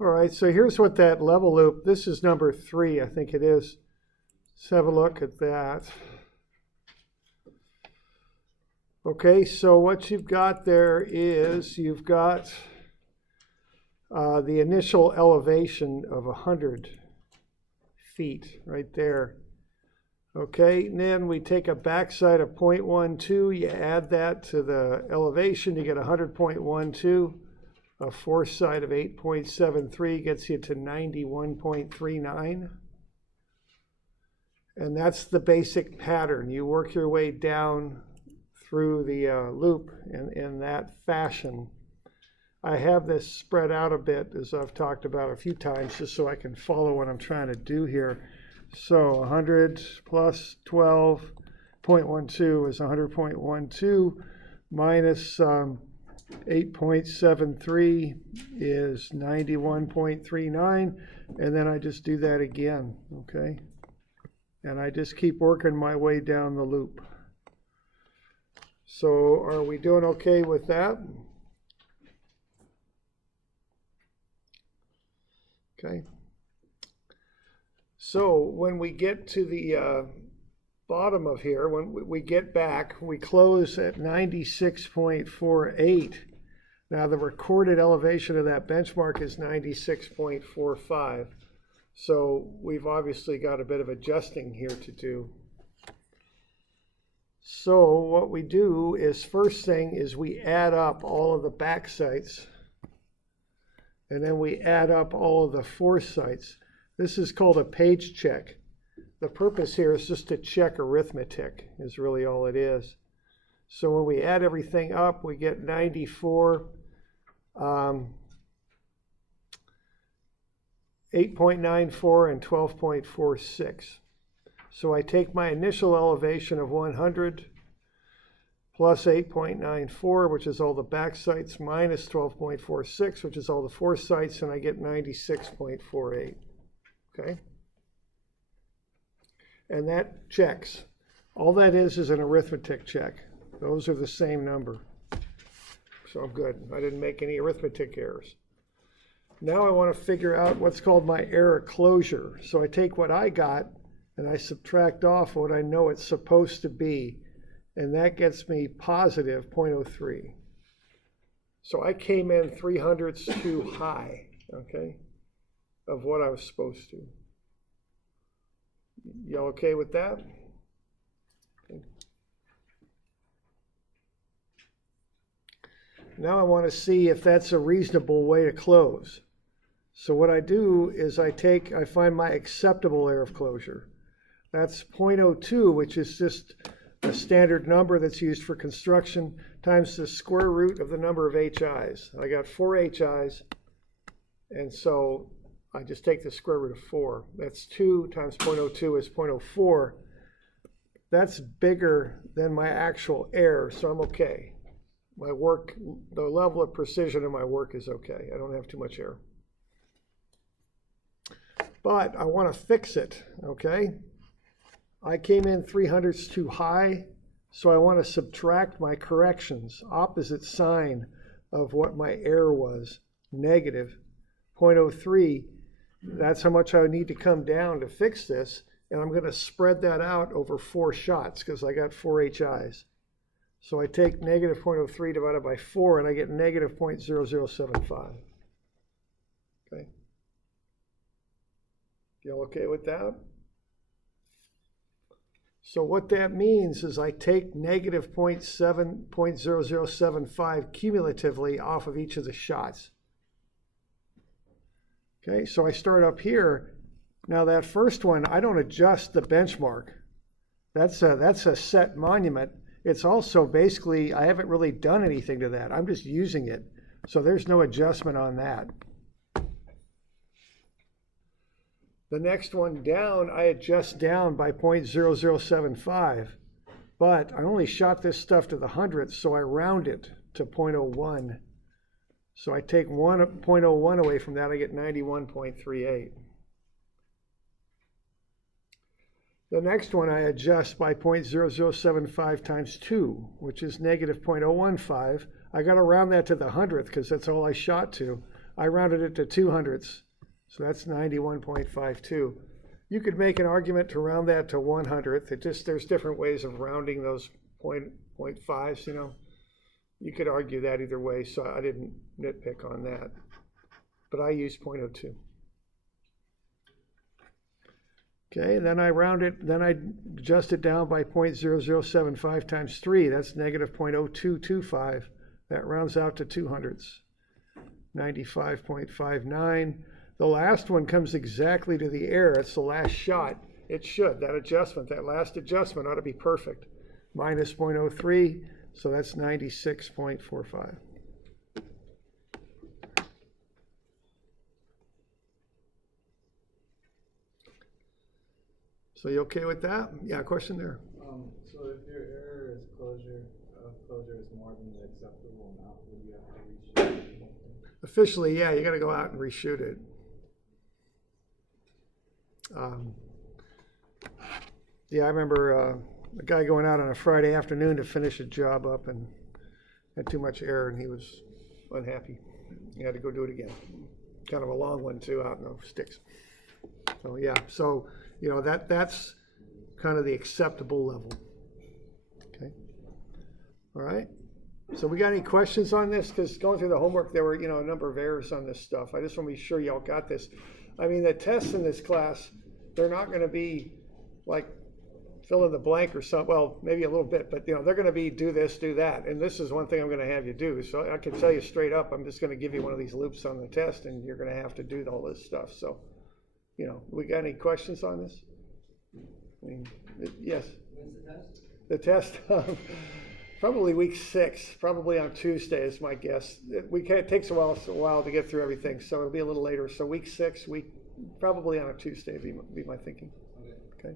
All right, so here's what that level loop, this is number 3, I think it is. Let's have a look at that. Okay, so what you've got there is you've got the initial elevation of 100 feet right there. Okay, and then we take a backside of 0.12, you add that to the elevation, you get 100.12. A force side of 8.73 gets you to 91.39. And that's the basic pattern. You work your way down through the loop in that fashion. I have this spread out a bit, as I've talked about a few times, just so I can follow what I'm trying to do here. So 100 plus 12.12 is 100.12 minus 8.73 is 91.39, and then I just do that again, okay? And I just keep working my way down the loop. So are we doing okay with that? Okay. So when we get to the bottom of here, when we get back, we close at 96.48. Now the recorded elevation of that benchmark is 96.45. So we've obviously got a bit of adjusting here to do. So what we do is, first thing is we add up all of the back sites, and then we add up all of the force sites. This is called a page check. The purpose here is just to check arithmetic, is really all it is. So when we add everything up, we get 94, 8.94, and 12.46. So I take my initial elevation of 100 plus 8.94, which is all the back sites, minus 12.46, which is all the force sites, and I get 96.48. Okay? And that checks. All that is an arithmetic check. Those are the same number. So I'm good. I didn't make any arithmetic errors. Now I want to figure out what's called my error closure. So I take what I got and I subtract off what I know it's supposed to be. And that gets me positive 0.03. So I came in 3/100ths too high, okay, of what I was supposed to. Y'all okay with that? Okay. Now I want to see if that's a reasonable way to close. So what I do is I find my acceptable error of closure. That's 0.02, which is just a standard number that's used for construction, times the square root of the number of HIs. I got 4 HIs, and so I just take the square root of 4. That's 2 times 0.02 is 0.04. That's bigger than my actual error, so I'm okay. My work, the level of precision of my work is okay. I don't have too much error. But I want to fix it, okay? I came in 3/100ths too high, so I want to subtract my corrections, opposite sign of what my error was, negative 0.03. That's how much I would need to come down to fix this, and I'm going to spread that out over 4 shots because I got 4 HIs. So I take negative 0.03 divided by 4, and I get negative 0.0075. Okay? Y'all okay with that? So what that means is I take negative 0.0075 cumulatively off of each of the shots. Okay, so I start up here. Now that first one, I don't adjust the benchmark. That's a set monument. It's also basically, I haven't really done anything to that. I'm just using it. So there's no adjustment on that. The next one down, I adjust down by 0.0075. But I only shot this stuff to the 100th, so I round it to 0.01. So I take 0.01 away from that, I get 91.38. The next one I adjust by 0.0075 times 2, which is negative 0.015. I got to round that to the 100th because that's all I shot to. I rounded it to 200ths, so that's 91.52. You could make an argument to round that to 100th. There's different ways of rounding those 0.5s, you know. You could argue that either way, so I didn't nitpick on that. But I used 0.02. Okay, then I round it, then I adjust it down by 0.0075 times 3. That's negative 0.0225. That rounds out to 200ths. 95.59. The last one comes exactly to the error. It's the last shot. It should. That last adjustment ought to be perfect. Minus 0.03, so that's 96.45. So you okay with that? Yeah, question there. So if your error is closure is more than the acceptable amount, would you have to reshoot it? Officially, yeah, you got to go out and reshoot it. Yeah, I remember a guy going out on a Friday afternoon to finish a job up and had too much error, and he was unhappy. He had to go do it again. Kind of a long one too, out in the sticks. So yeah, so you know that's kind of the acceptable level. Okay. All right. So we got any questions on this? Because going through the homework, there were a number of errors on this stuff. I just want to be sure y'all got this. I mean, the tests in this class, they're not going to be like fill in the blank or something. Well, maybe a little bit, but they're going to be do this, do that. And this is one thing I'm going to have you do. So I can tell you straight up, I'm just going to give you one of these loops on the test, and you're going to have to do all this stuff. So, we got any questions on this? I mean, yes. When's the test? The test, probably week 6, probably on Tuesday is my guess. It takes a while to get through everything, so it'll be a little later. So week 6, probably on a Tuesday be my thinking. Okay.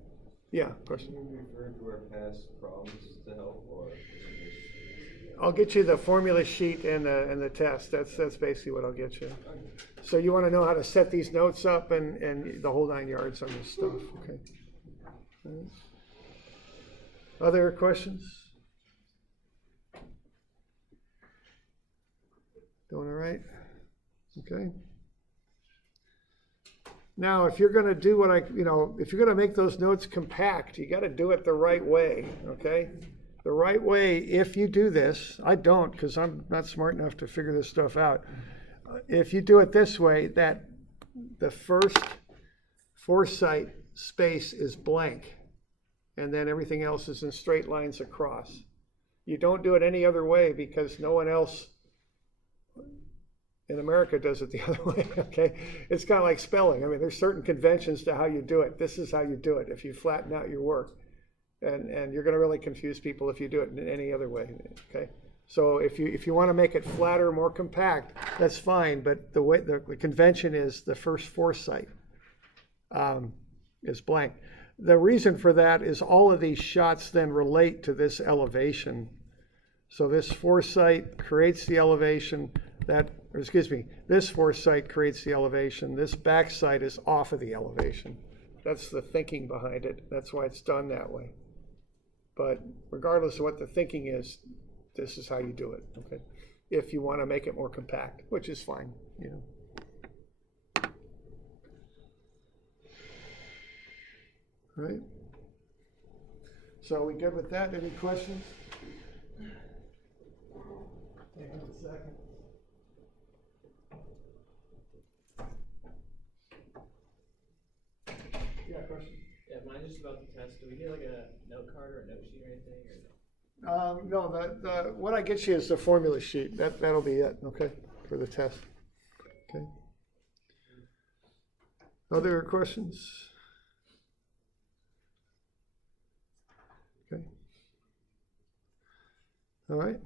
Yeah, question. Can you refer to our past problems to help, or? I'll get you the formula sheet and the test. That's basically what I'll get you. So you want to know how to set these notes up and the whole 9 yards on this stuff. Okay. All right. Other questions? Doing all right? Okay. Now, if you're going to do if you're going to make those notes compact, you got to do it the right way, okay? The right way, if you do this, I don't because I'm not smart enough to figure this stuff out. If you do it this way, that the first foresight space is blank, and then everything else is in straight lines across. You don't do it any other way because no one else in America does it the other way, okay? It's kind of like spelling. I mean, there's certain conventions to how you do it. This is how you do it if you flatten out your work. And you're going to really confuse people if you do it in any other way, okay? So if you want to make it flatter, more compact, that's fine. But the convention is the first foresight is blank. The reason for that is all of these shots then relate to this elevation. So this foresight creates the elevation this foresight creates the elevation. This backside is off of the elevation. That's the thinking behind it. That's why it's done that way. But regardless of what the thinking is, this is how you do it, okay? If you want to make it more compact, which is fine, All right. So are we good with that? Any questions? Hang on a second. Yeah, question? Yeah, mine's just about the test. Do we get like a note card or a note sheet or anything? Or no? No, what I get you is the formula sheet. That'll be it, okay, for the test. Okay. Other questions? Okay. All right.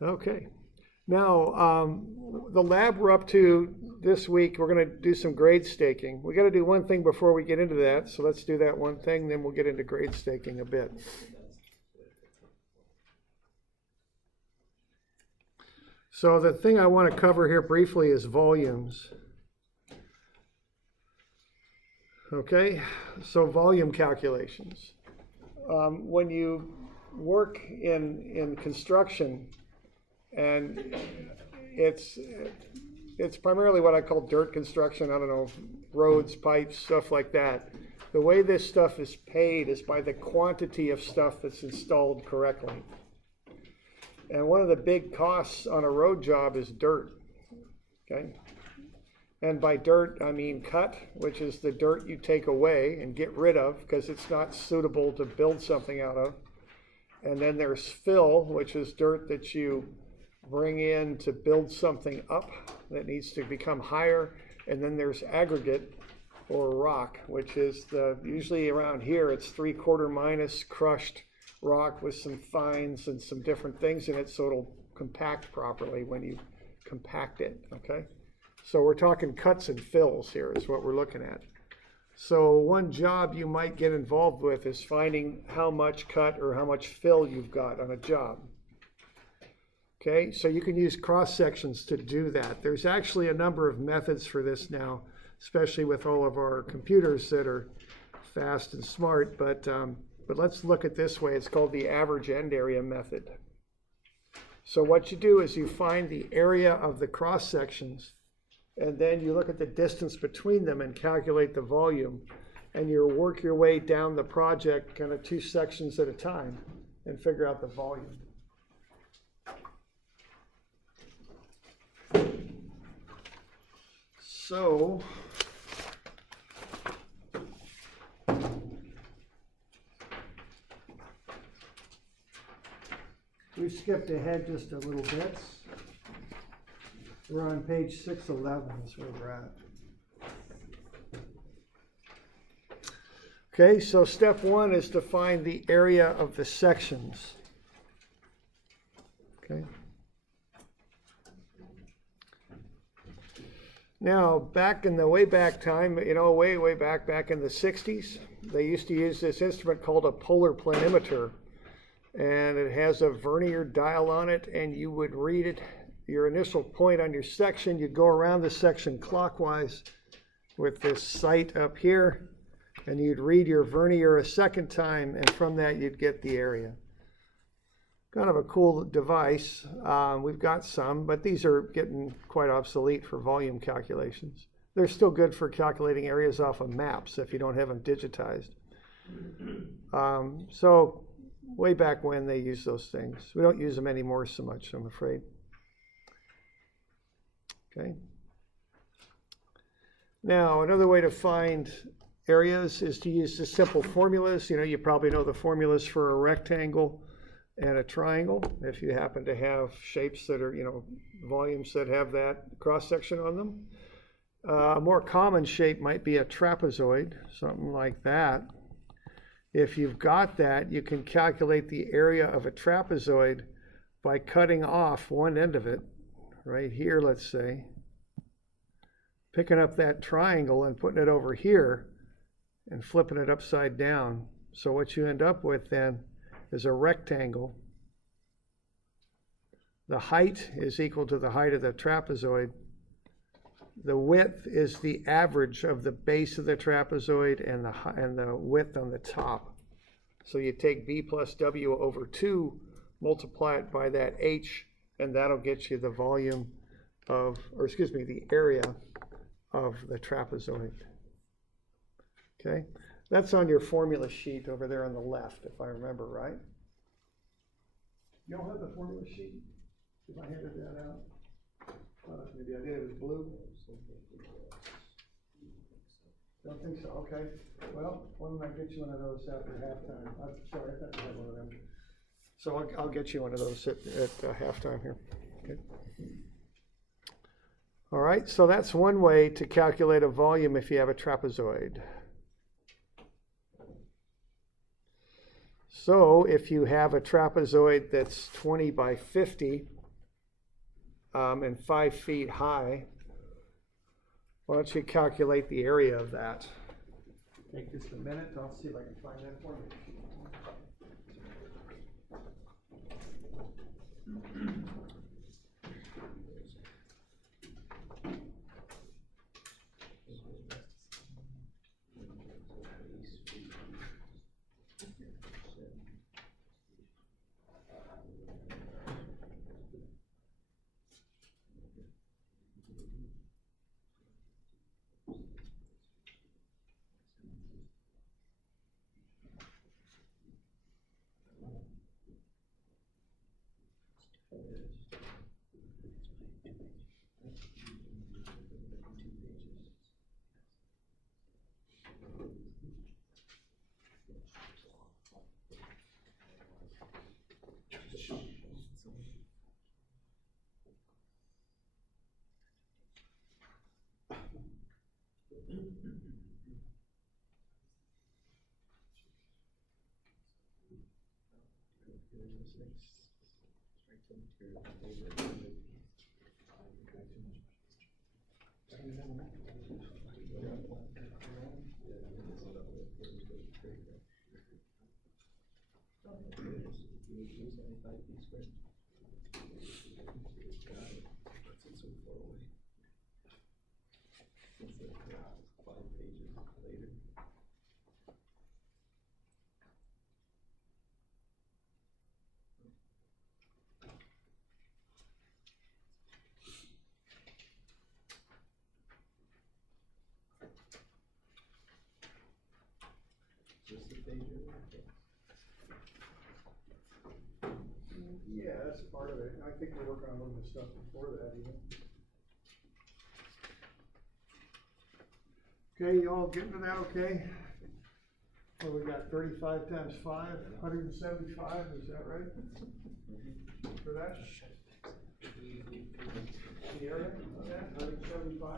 Okay. Now, the lab we're up to this week, we're going to do some grade staking. We got to do one thing before we get into that, so let's do that one thing, then we'll get into grade staking a bit. So the thing I want to cover here briefly is volumes. Okay, so volume calculations. When you work in construction, and it's primarily what I call dirt construction. I don't know, roads, pipes, stuff like that. The way this stuff is paid is by the quantity of stuff that's installed correctly. And one of the big costs on a road job is dirt, okay? And by dirt, I mean cut, which is the dirt you take away and get rid of because it's not suitable to build something out of. And then there's fill, which is dirt that you bring in to build something up that needs to become higher. And then there's aggregate or rock, which is usually around here, it's 3/4 minus crushed rock with some fines and some different things in it so it'll compact properly when you compact it, okay? So we're talking cuts and fills here is what we're looking at. So one job you might get involved with is finding how much cut or how much fill you've got on a job. Okay, so you can use cross sections to do that. There's actually a number of methods for this now, especially with all of our computers that are fast and smart, but let's look at this way. It's called the average end area method. So what you do is you find the area of the cross sections, and then you look at the distance between them and calculate the volume, and you work your way down the project kind of 2 sections at a time and figure out the volume. So we skipped ahead just a little bit. We're on page 611 is where we're at. Okay, so step 1 is to find the area of the sections. Okay. Now, back in the way back time, way back in the 60s, they used to use this instrument called a polar planimeter. And it has a vernier dial on it, and you would read it, your initial point on your section, you'd go around the section clockwise with this sight up here, and you'd read your vernier a second time, and from that you'd get the area. Kind of a cool device. We've got some, but these are getting quite obsolete for volume calculations. They're still good for calculating areas off of maps if you don't have them digitized. So way back when they used those things. We don't use them anymore so much, I'm afraid. Okay. Now, another way to find areas is to use the simple formulas. You probably know the formulas for a rectangle and a triangle, if you happen to have shapes that are, volumes that have that cross-section on them. A more common shape might be a trapezoid, something like that. If you've got that, you can calculate the area of a trapezoid by cutting off one end of it, right here, let's say, picking up that triangle and putting it over here and flipping it upside down. So what you end up with then is a rectangle. The height is equal to the height of the trapezoid. The width is the average of the base of the trapezoid and the width on the top. So you take b plus w over 2, multiply it by that h, and that'll get you the volume the area of the trapezoid. Okay, that's on your formula sheet over there on the left, if I remember right. You don't have the formula sheet? If I handed that out? Maybe I did, it was blue. Don't think so, okay. Well, why don't I get you one of those after halftime? I'm sorry, I thought you had one of them. So I'll get you one of those at halftime here. Okay. All right, so that's one way to calculate a volume if you have a trapezoid. So if you have a trapezoid that's 20 by 50 and 5 feet high, why don't you calculate the area of that? Take just a minute, I'll see if I can find that for you. Yeah, that's part of it. I think we're working on a little bit of stuff before that even. Okay, you all getting to that okay? Well, we got 35 times 5, 175, is that right? For that? The area, yeah, 175?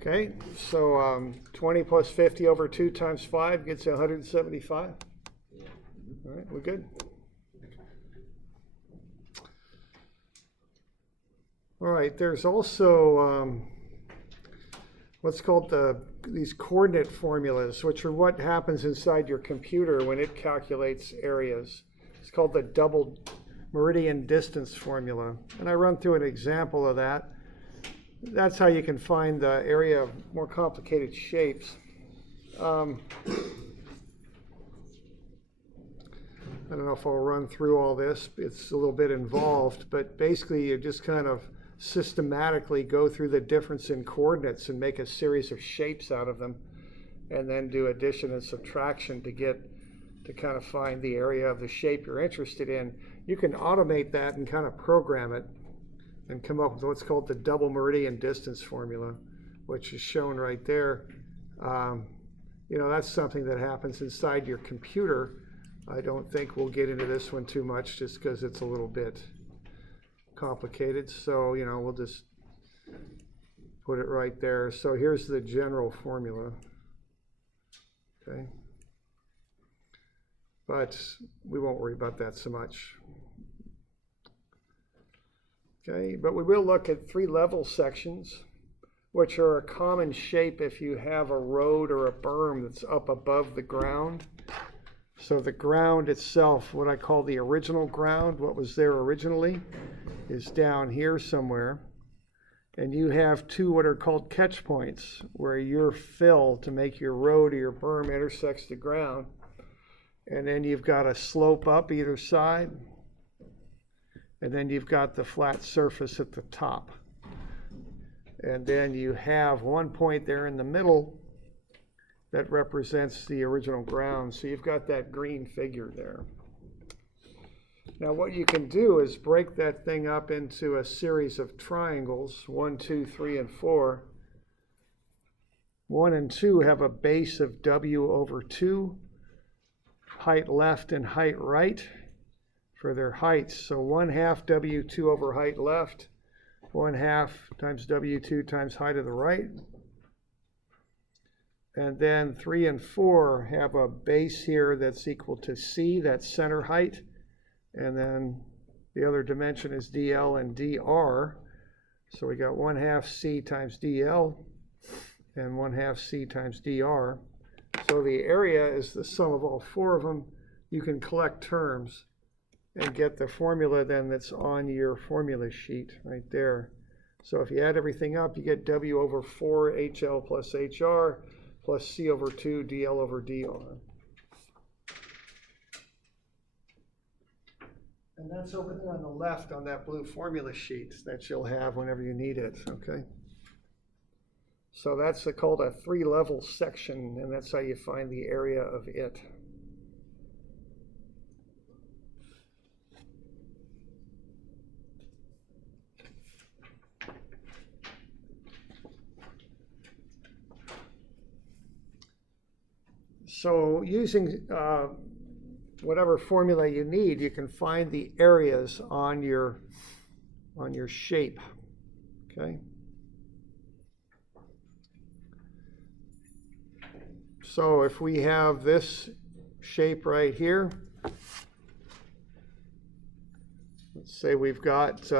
Okay, so 20 plus 50 over 2 times 5 gets you 175. All right, we're good. All right, there's also what's called these coordinate formulas, which are what happens inside your computer when it calculates areas. It's called the double meridian distance formula. And I run through an example of that. That's how you can find the area of more complicated shapes. I don't know if I'll run through all this. It's a little bit involved, but basically you just kind of systematically go through the difference in coordinates and make a series of shapes out of them, and then do addition and subtraction to kind of find the area of the shape you're interested in. You can automate that and kind of program it and come up with what's called the double meridian distance formula, which is shown right there. That's something that happens inside your computer. I don't think we'll get into this one too much just because it's a little bit complicated. So, we'll just put it right there. So here's the general formula. Okay. But we won't worry about that so much. Okay, but we will look at 3 level sections, which are a common shape if you have a road or a berm that's up above the ground. So the ground itself, what I call the original ground, what was there originally, is down here somewhere. And you have 2 what are called catch points, where your fill to make your road or your berm intersects the ground. And then you've got a slope up either side. And then you've got the flat surface at the top. And then you have one point there in the middle that represents the original ground. So you've got that green figure there. Now what you can do is break that thing up into a series of triangles, 1, 2, 3, and 4. 1 and 2 have a base of W over 2, height left and height right for their heights. So 1/2 W2 over height left, 1/2 times W2 times height of the right. And then 3 and 4 have a base here that's equal to C, that's center height. And then the other dimension is DL and DR. So we got 1/2 C times DL and 1/2 C times DR. So the area is the sum of all 4 of them. You can collect terms and get the formula then that's on your formula sheet right there. So if you add everything up, you get W over 4 HL plus HR plus C over 2 DL over DR. And that's over there on the left on that blue formula sheet that you'll have whenever you need it, okay? So that's called a 3-level section, and that's how you find the area of it. So using whatever formula you need, you can find the areas on your shape, okay? So if we have this shape right here, let's say we've got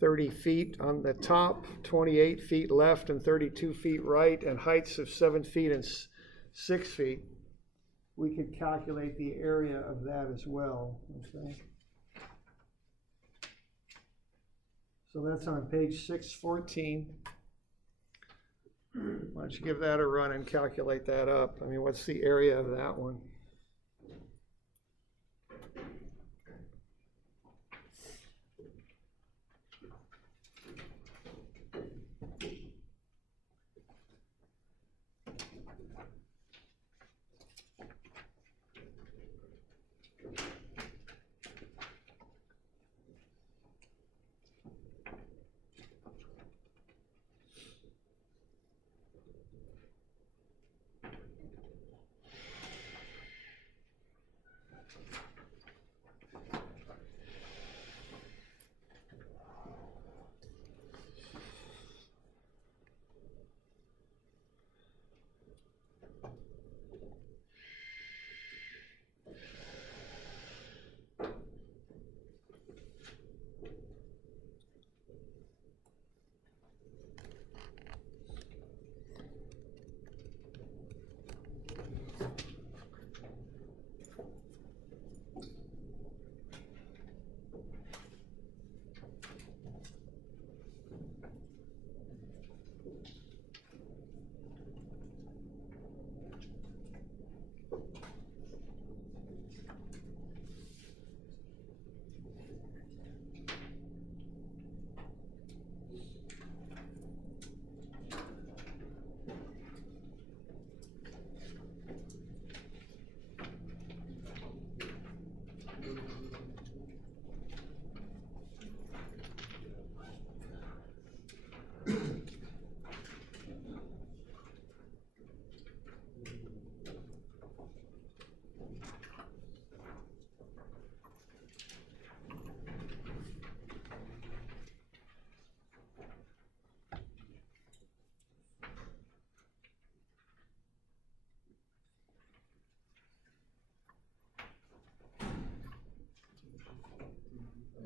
30 feet on the top, 28 feet left and 32 feet right, and heights of 7 feet and 6 feet, we could calculate the area of that as well, okay? So that's on page 614. Why don't you give that a run and calculate that up? I mean, what's the area of that one?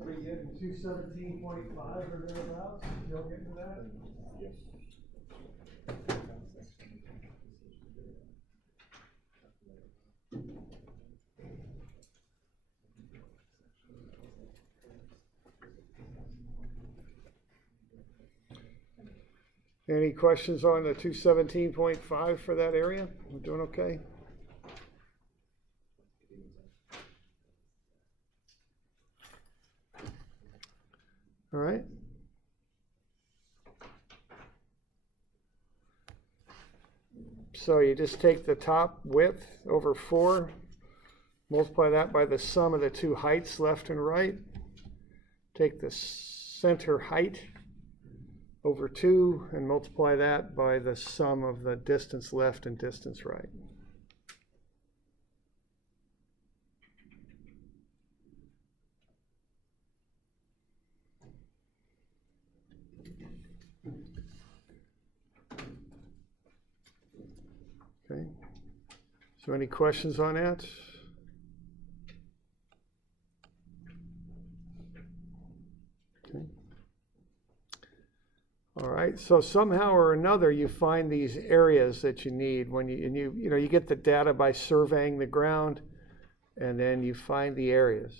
Are we getting 217.5 or thereabouts? Did y'all get to that? Yes. Any questions on the 217.5 for that area? We're doing okay? All right. So you just take the top width over 4, multiply that by the sum of the two heights left and right, take the center height over 2 and multiply that by the sum of the distance left and distance right. Okay. So any questions on that? Okay. All right, so somehow or another you find these areas that you need when you get the data by surveying the ground, and then you find the areas.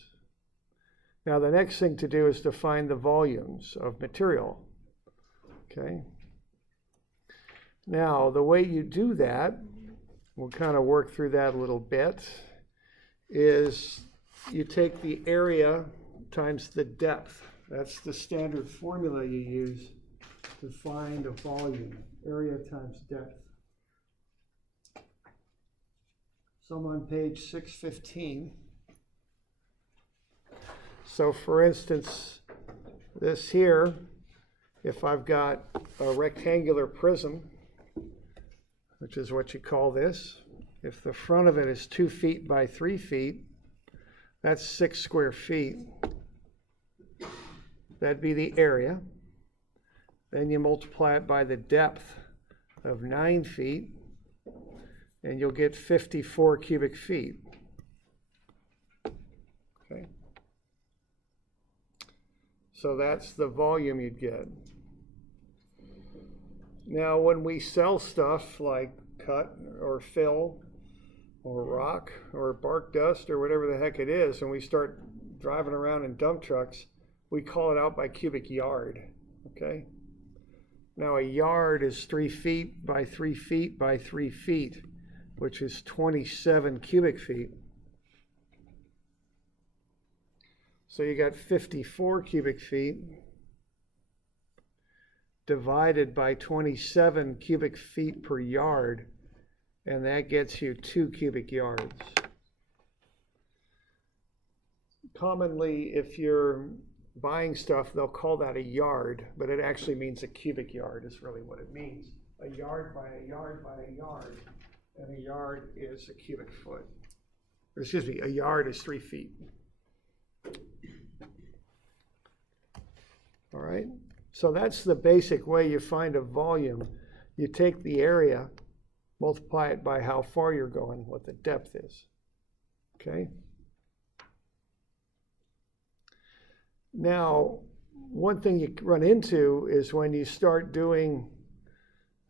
Now the next thing to do is to find the volumes of material. Okay. Now the way you do that, we'll kind of work through that a little bit, is you take the area times the depth. That's the standard formula you use to find a volume, area times depth. So I'm on page 615. So for instance, this here, if I've got a rectangular prism, which is what you call this, if the front of it is 2 feet by 3 feet, that's 6 square feet. That'd be the area. Then you multiply it by the depth of 9 feet, and you'll get 54 cubic feet. Okay. So that's the volume you'd get. Now, when we sell stuff like cut or fill or rock or bark dust or whatever the heck it is, and we start driving around in dump trucks, we call it out by cubic yard, okay? Now, a yard is 3 feet by 3 feet by 3 feet, which is 27 cubic feet. So you got 54 cubic feet divided by 27 cubic feet per yard, and that gets you 2 cubic yards. Commonly, if you're buying stuff, they'll call that a yard, but it actually means a cubic yard is really what it means. A yard by a yard by a yard, and a yard is a cubic foot. Or excuse me, a yard is 3 feet. All right, so that's the basic way you find a volume. You take the area, multiply it by how far you're going, what the depth is, okay? Now, one thing you run into is when you start doing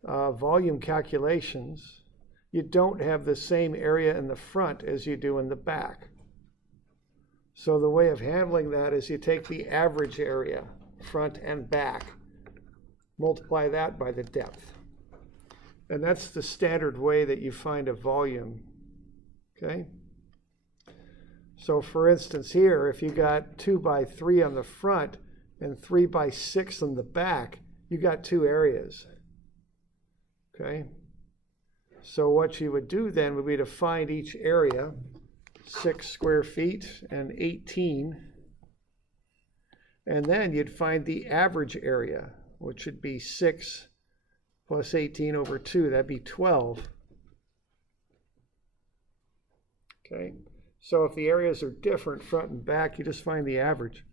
volume calculations, you don't have the same area in the front as you do in the back. So the way of handling that is you take the average area, front and back, multiply that by the depth. And that's the standard way that you find a volume, okay? So for instance here, if you got 2 by 3 on the front and 3 by 6 on the back, you got 2 areas, okay? So what you would do then would be to find each area, 6 square feet and 18, and then you'd find the average area, which would be 6 plus 18 over 2, that'd be 12. Okay, so if the areas are different, front and back, you just find the average.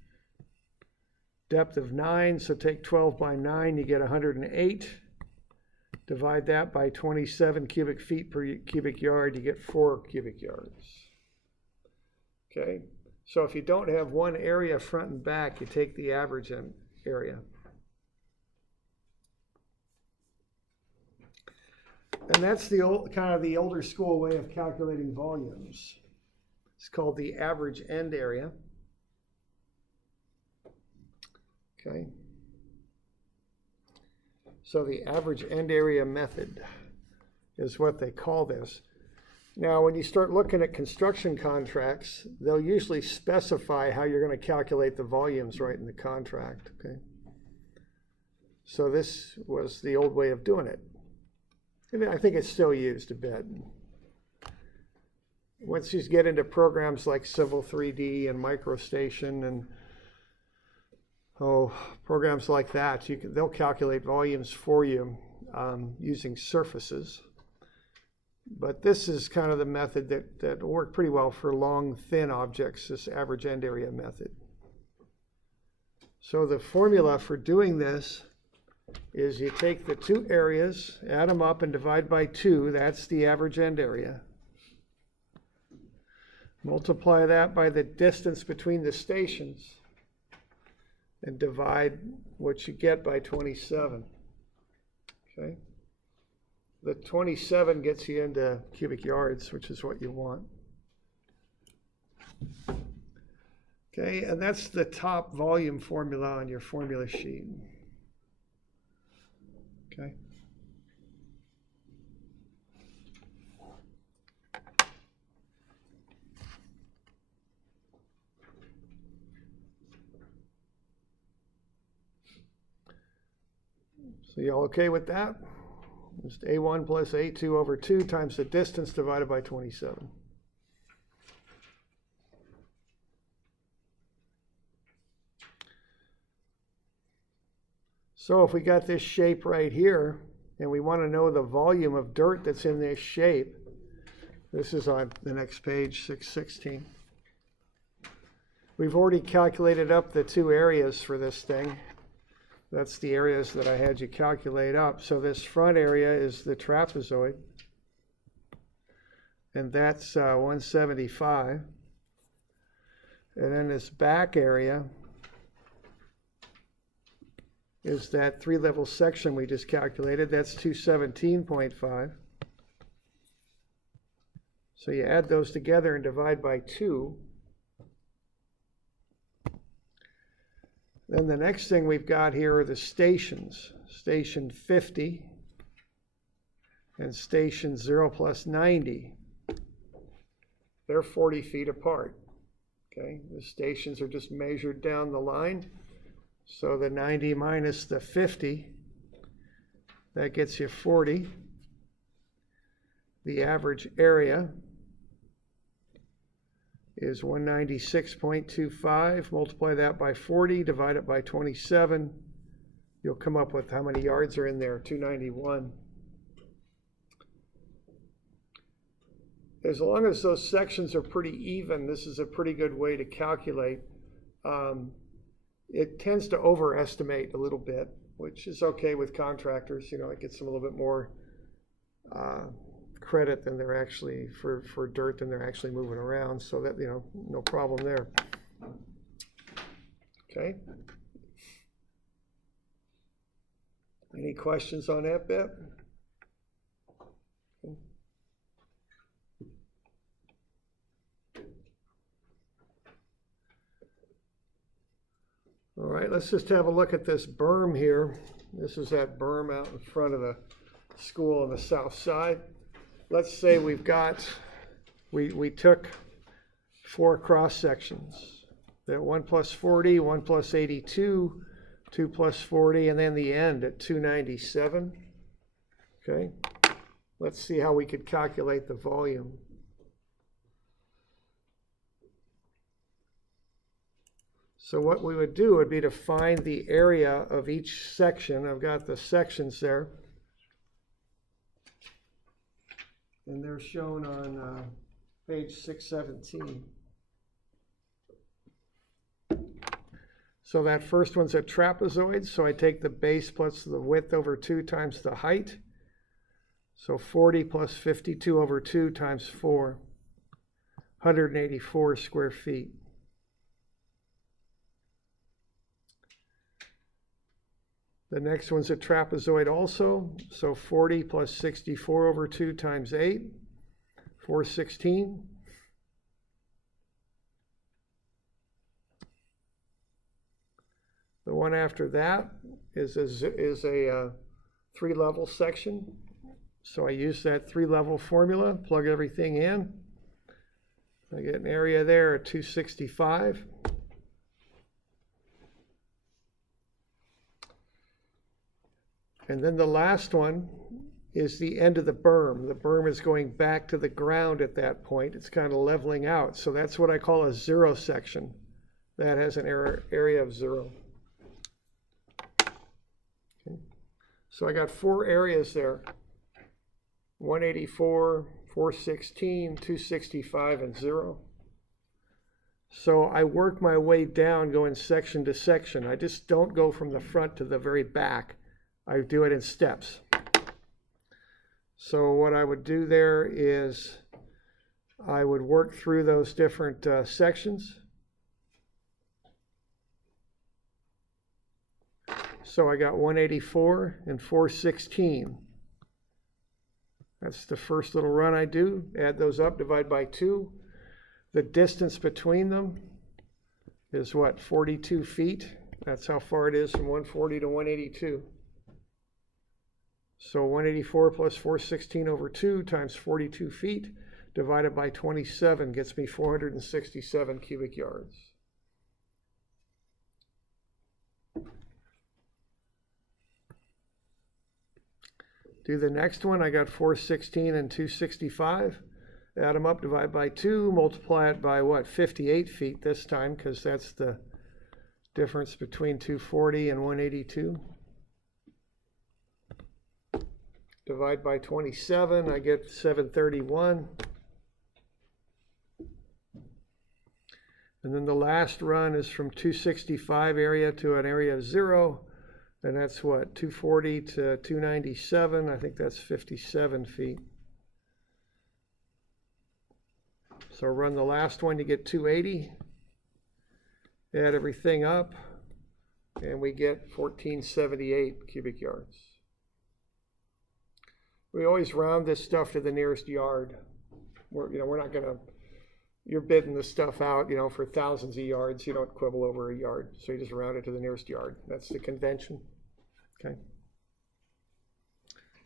Depth of 9, so take 12 by 9, you get 108. Divide that by 27 cubic feet per cubic yard, you get 4 cubic yards. Okay, so if you don't have one area front and back, you take the average area. And that's the old, kind of the older school way of calculating volumes. It's called the average end area. Okay. So the average end area method is what they call this. Now, when you start looking at construction contracts, they'll usually specify how you're going to calculate the volumes right in the contract, okay? So this was the old way of doing it. And I think it's still used a bit. Once you get into programs like Civil 3D and MicroStation and programs like that, they'll calculate volumes for you using surfaces. But this is kind of the method that will work pretty well for long, thin objects, this average end area method. So the formula for doing this is you take the 2 areas, add them up and divide by 2, that's the average end area. Multiply that by the distance between the stations and divide what you get by 27, okay? The 27 gets you into cubic yards, which is what you want. Okay, and that's the top volume formula on your formula sheet. Okay. So you all okay with that? Just A1 plus A2 over 2 times the distance divided by 27. So if we got this shape right here, and we want to know the volume of dirt that's in this shape, this is on the next page, 616. We've already calculated up the two areas for this thing. That's the areas that I had you calculate up. So this front area is the trapezoid, and that's 175. And then this back area is that three-level section we just calculated. That's 217.5. So you add those together and divide by 2. Then the next thing we've got here are the stations. Station 50 and station 0 plus 90. They're 40 feet apart. Okay, the stations are just measured down the line. So the 90 minus the 50, that gets you 40. The average area is 196.25. Multiply that by 40, divide it by 27. You'll come up with how many yards are in there, 291. As long as those sections are pretty even, this is a pretty good way to calculate. It tends to overestimate a little bit, which is okay with contractors. You know, it gets them a little bit more credit than they're actually for dirt than they're actually moving around. So that, you know, no problem there. Okay. Any questions on that bit? Okay. All right, let's just have a look at this berm here. This is that berm out in front of the school on the south side. Let's say we took 4 cross sections. That 1 plus 40, 1 plus 82, 2 plus 40, and then the end at 297. Okay, let's see how we could calculate the volume. So what we would do would be to find the area of each section. I've got the sections there. And they're shown on page 617. So that first one's a trapezoid. So I take the base plus the width over 2 times the height. So 40 plus 52 over 2 times 4. 184 square feet. The next one's a trapezoid also, so 40 plus 64 over 2 times 8, 416. The one after that is a 3-level section. So I use that 3-level formula, plug everything in. I get an area there at 265. And then the last one is the end of the berm. The berm is going back to the ground at that point. It's kind of leveling out. So that's what I call a 0 section. That has an area of 0. Okay. So I got 4 areas there. 184, 416, 265, and 0. So I work my way down going section to section. I just don't go from the front to the very back. I do it in steps. So what I would do there is I would work through those different sections. So I got 184 and 416. That's the first little run I do. Add those up, divide by 2. The distance between them is what, 42 feet? That's how far it is from 140 to 182. So 184 plus 416 over 2 times 42 feet divided by 27 gets me 467 cubic yards. Do the next one. I got 416 and 265. Add them up, divide by 2, multiply it by what? 58 feet this time, because that's the difference between 240 and 182. Divide by 27, I get 731. And then the last run is from 265 area to an area of 0. And that's what, 240 to 297. I think that's 57 feet. So run the last one, you get 280. Add everything up, and we get 1478 cubic yards. We always round this stuff to the nearest yard. We're not gonna, you're bidding this stuff out, for thousands of yards. You don't quibble over a yard. So you just round it to the nearest yard. That's the convention. Okay.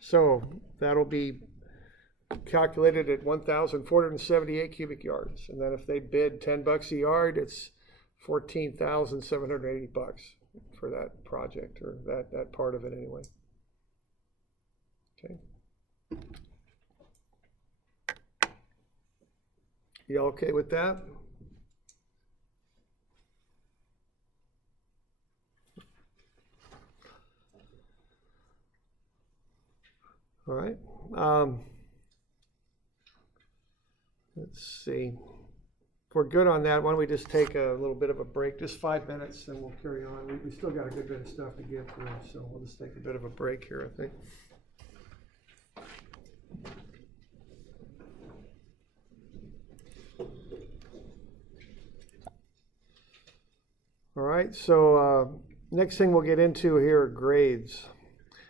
So that'll be calculated at 1,478 cubic yards. And then if they bid $10 a yard, it's $14,780 for that project, or that part of it anyway. Okay. You all okay with that? All right. Let's see. If we're good on that, why don't we just take a little bit of a break, just 5 minutes, and we'll carry on. We still got a good bit of stuff to get through, so we'll just take a bit of a break here, I think. All right, so next thing we'll get into here are grades.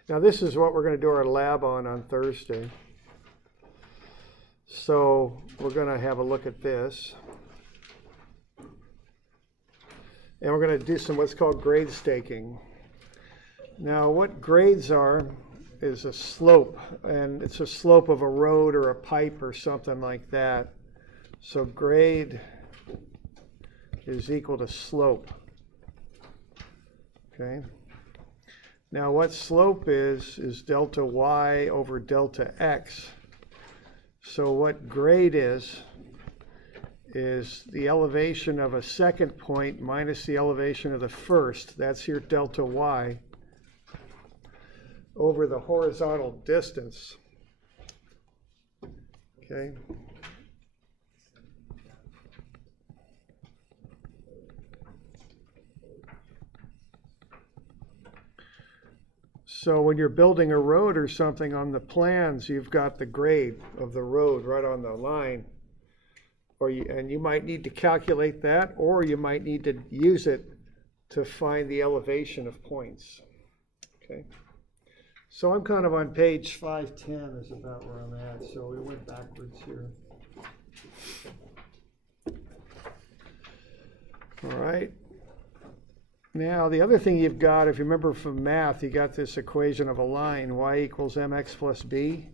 Now this is what we're going to do our lab on Thursday. So we're going to have a look at this. And we're going to do some what's called grade staking. Now what grades are is a slope, and it's a slope of a road or a pipe or something like that. So grade is equal to slope. Okay. Now what slope is delta y over delta x. So what grade is the elevation of a second point minus the elevation of the first. That's your delta y over the horizontal distance. Okay. So when you're building a road or something on the plans, you've got the grade of the road right on the line. And you might need to calculate that, or you might need to use it to find the elevation of points. Okay. So I'm kind of on page 510 is about where I'm at. So we went backwards here. All right. Now, the other thing you've got, if you remember from math, you got this equation of a line, y equals mx plus b.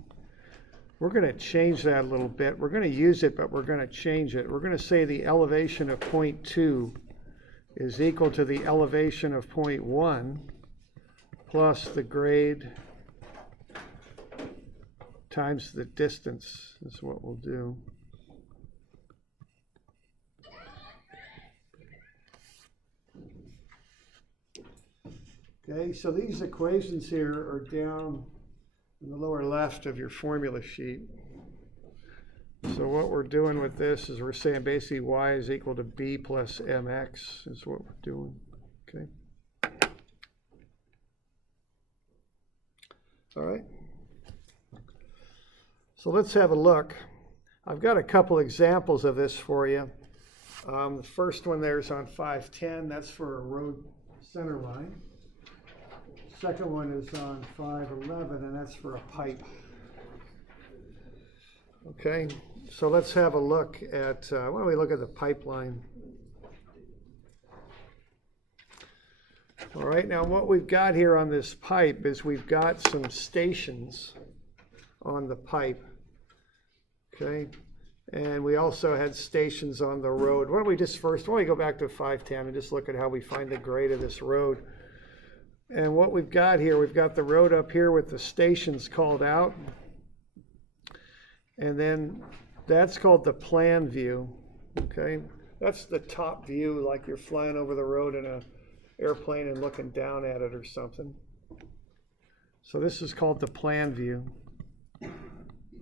We're going to change that a little bit. We're going to use it, but we're going to change it. We're going to say the elevation of point 2 is equal to the elevation of point 1 plus the grade times the distance is what we'll do. Okay, so these equations here are down in the lower left of your formula sheet. So what we're doing with this is we're saying basically y is equal to b plus mx is what we're doing. Okay. All right. So let's have a look. I've got a couple examples of this for you. The first one there is on 510. That's for a road center line. Second one is on 511, and that's for a pipe. Okay, so let's have a look at, why don't we look at the pipeline? All right, now what we've got here on this pipe is we've got some stations on the pipe, okay? And we also had stations on the road. Why don't we go back to 510 and just look at how we find the grade of this road. And what we've got here, we've got the road up here with the stations called out. And then that's called the plan view, okay? That's the top view, like you're flying over the road in an airplane and looking down at it or something. So this is called the plan view.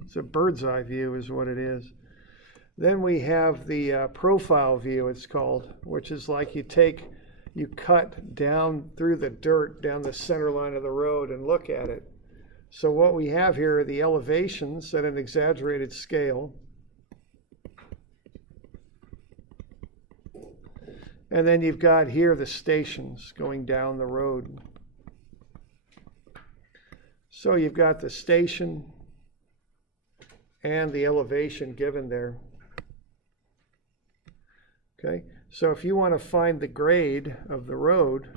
It's a bird's eye view is what it is. Then we have the profile view, it's called, which is like you cut down through the dirt, down the center line of the road and look at it. So what we have here are the elevations at an exaggerated scale. And then you've got here the stations going down the road. So you've got the station and the elevation given there. Okay, so if you want to find the grade of the road,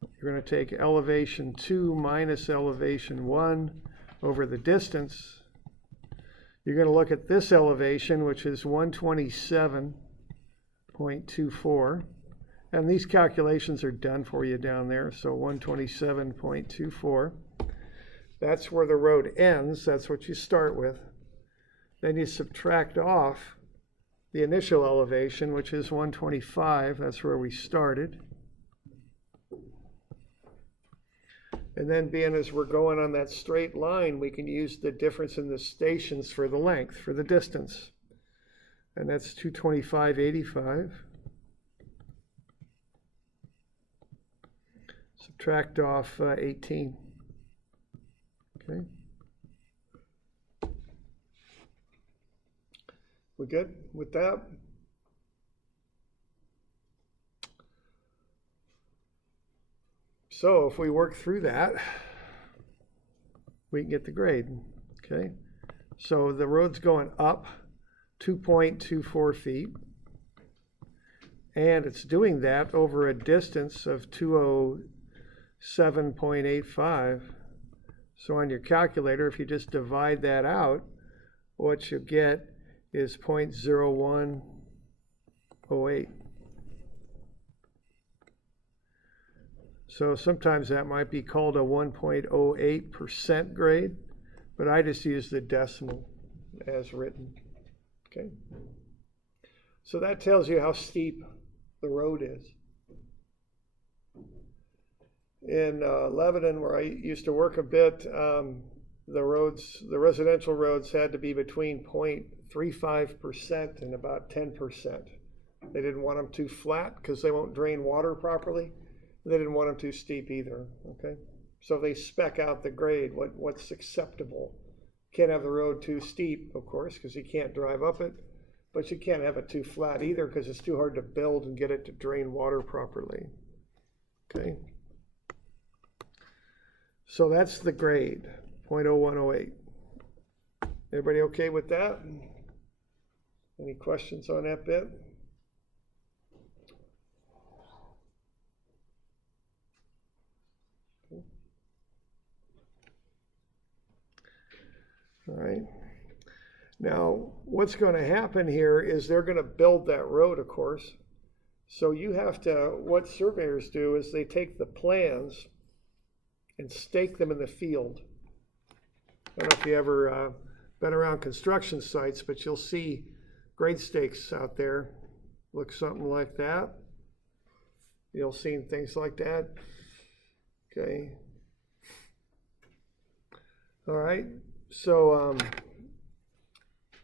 you're going to take elevation 2 minus elevation 1 over the distance. You're going to look at this elevation, which is 127.24. And these calculations are done for you down there. So 127.24. That's where the road ends. That's what you start with. Then you subtract off the initial elevation, which is 125. That's where we started. And then being as we're going on that straight line, we can use the difference in the stations for the length, for the distance. And that's 225.85. Subtract off 18. Okay. We good with that? So if we work through that, we can get the grade. Okay. So the road's going up 2.24 feet. And it's doing that over a distance of 207.85. So on your calculator, if you just divide that out, what you get is 0.0108. So sometimes that might be called a 1.08% grade, but I just use the decimal as written. Okay. So that tells you how steep the road is. In Lebanon, where I used to work a bit, the residential roads had to be between 0.35% and about 10%. They didn't want them too flat because they won't drain water properly. They didn't want them too steep either, okay? So they spec out the grade, what's acceptable. Can't have the road too steep, of course, because you can't drive up it, but you can't have it too flat either because it's too hard to build and get it to drain water properly, okay? So that's the grade, 0.0108. Everybody okay with that? Any questions on that bit? All right. Now, what's going to happen here is they're going to build that road, of course. So you have to, what surveyors do is they take the plans and stake them in the field. I don't know if you ever been around construction sites, but you'll see Gradestakes out there. Look something like that. You'll see things like that. Okay. All right. So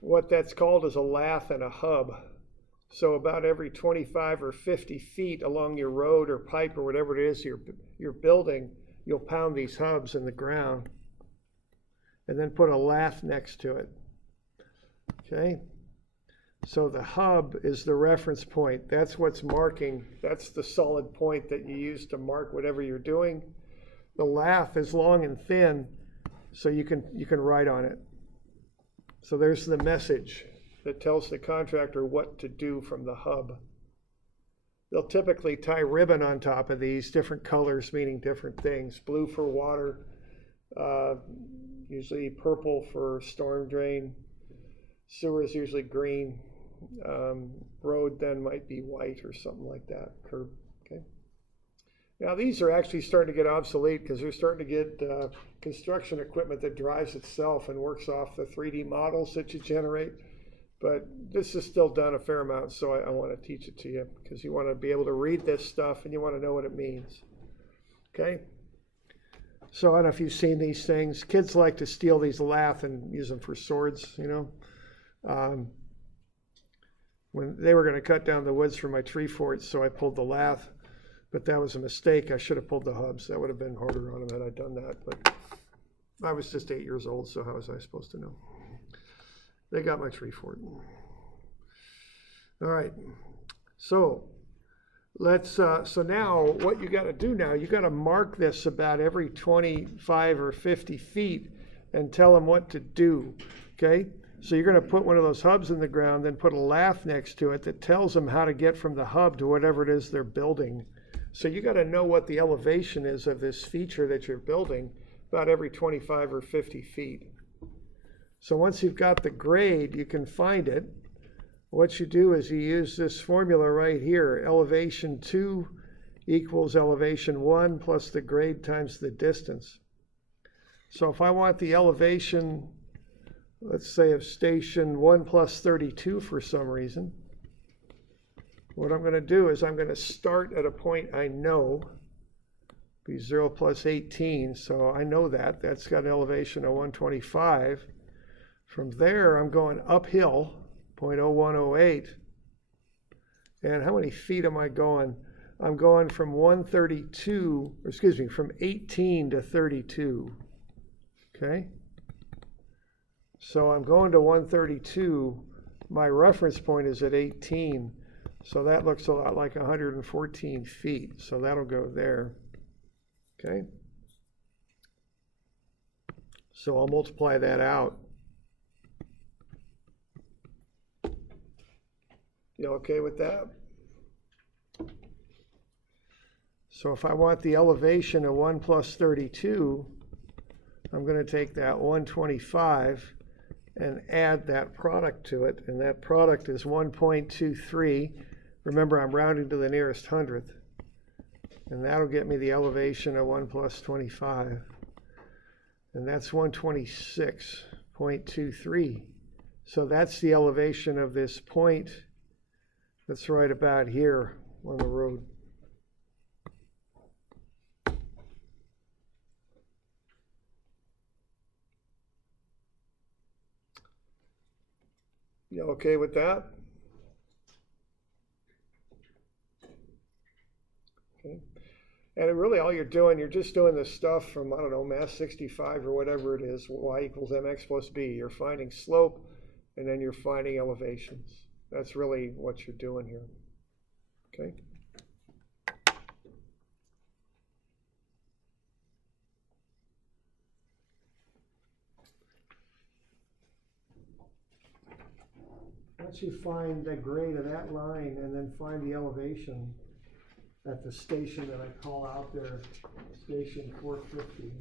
what that's called is a lath and a hub. So about every 25 or 50 feet along your road or pipe or whatever it is you're building, you'll pound these hubs in the ground and then put a lath next to it. Okay? So the hub is the reference point. That's what's marking. That's the solid point that you use to mark whatever you're doing. The lath is long and thin, so you can write on it. So there's the message that tells the contractor what to do from the hub. They'll typically tie ribbon on top of these, different colors meaning different things. Blue for water, usually purple for storm drain. Sewer is usually green. Road then might be white or something like that, curb, okay? Now, these are actually starting to get obsolete because they're starting to get construction equipment that drives itself and works off the 3D models that you generate. But this is still done a fair amount, so I want to teach it to you because you want to be able to read this stuff and you want to know what it means. Okay? So I don't know if you've seen these things. Kids like to steal these lath and use them for swords, you know. When they were going to cut down the woods for my tree fort, so I pulled the lath. But that was a mistake. I should have pulled the hubs. That would have been harder on them had I done that. But I was just 8 years old, so how was I supposed to know? They got my tree fort. All right. So let's. So now, what you got to do now? You got to mark this about every 25 or 50 feet and tell them what to do. Okay. So you're going to put one of those hubs in the ground, then put a lath next to it that tells them how to get from the hub to whatever it is they're building. So you got to know what the elevation is of this feature that you're building about every 25 or 50 feet. So once you've got the grade, you can find it. What you do is you use this formula right here. Elevation 2 equals elevation 1 plus the grade times the distance. So if I want the elevation, let's say of station 1 plus 32 for some reason, what I'm going to do is I'm going to start at a point I know, be 0 plus 18, so I know that. That's got an elevation of 125. From there, I'm going uphill, 0.0108. And how many feet am I going? I'm going from 132, or excuse me, from 18 to 32. Okay? So I'm going to 132. My reference point is at 18. So that looks a lot like 114 feet. So that'll go there. Okay? So I'll multiply that out. You okay with that? So if I want the elevation of 1 plus 32, I'm going to take that 125 and add that product to it. And that product is 1.23. Remember, I'm rounding to the nearest hundredth. And that'll get me the elevation of 1 plus 25. And that's 126.23. So that's the elevation of this point that's right about here on the road. You okay with that? Okay. And really all you're doing, you're just doing this stuff from, I don't know, math 65 or whatever it is, y equals mx plus b. You're finding slope, and then you're finding elevations. That's really what you're doing here. Okay? Once you find the grade of that line and then find the elevation at the station that I call out there, station 450.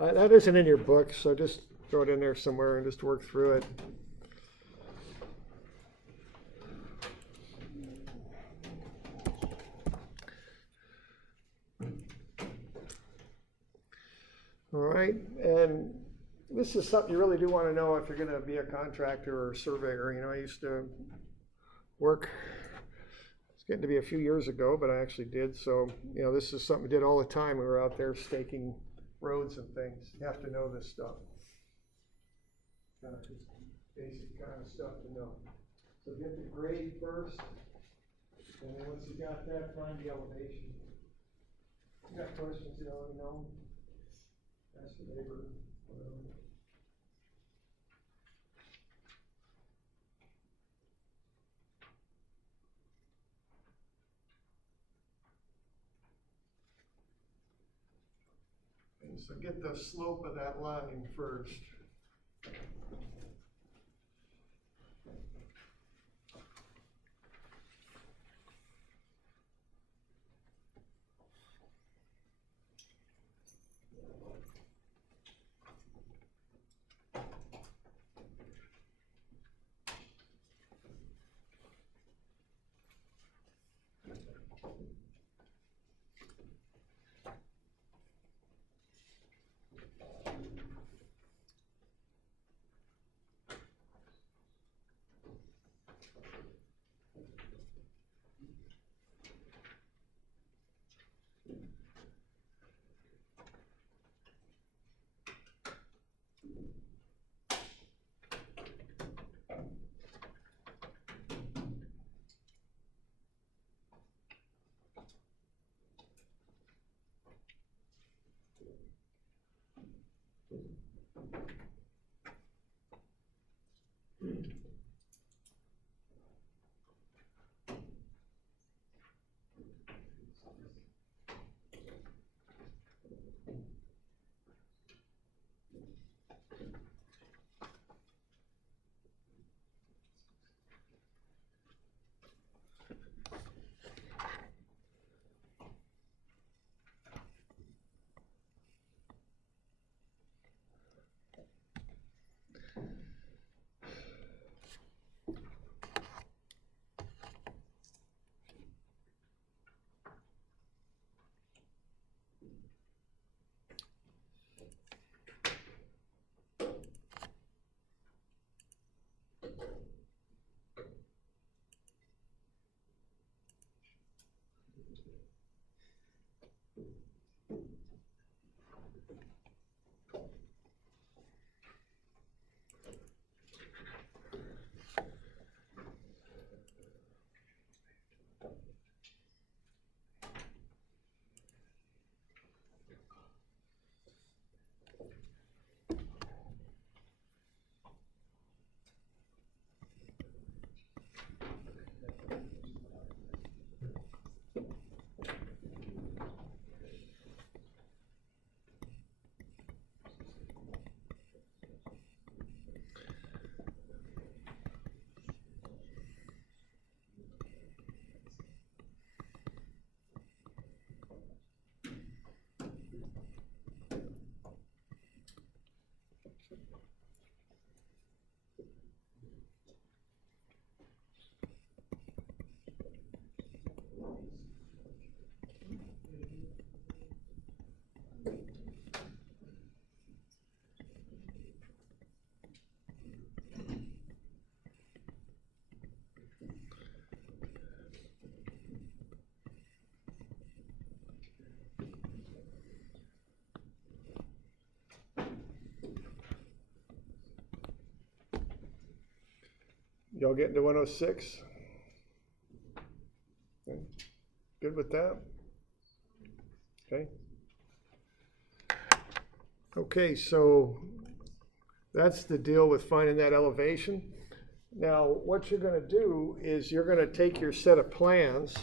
That isn't in your book, so just throw it in there somewhere and just work through it. All right, and this is something you really do want to know if you're going to be a contractor or a surveyor. You know, I used to work, it's getting to be a few years ago, but I actually did. So, you know, this is something we did all the time. We were out there staking roads and things. You have to know this stuff. Kind of just basic kind of stuff to know. So get the grade first, and then once you got that, find the elevation. You got questions, you know, let me know. Ask the neighbor, whatever. And so get the slope of that line first. Y'all getting to 106? Okay. Good with that? Okay. Okay, so that's the deal with finding that elevation. Now, what you're going to do is you're going to take your set of plans,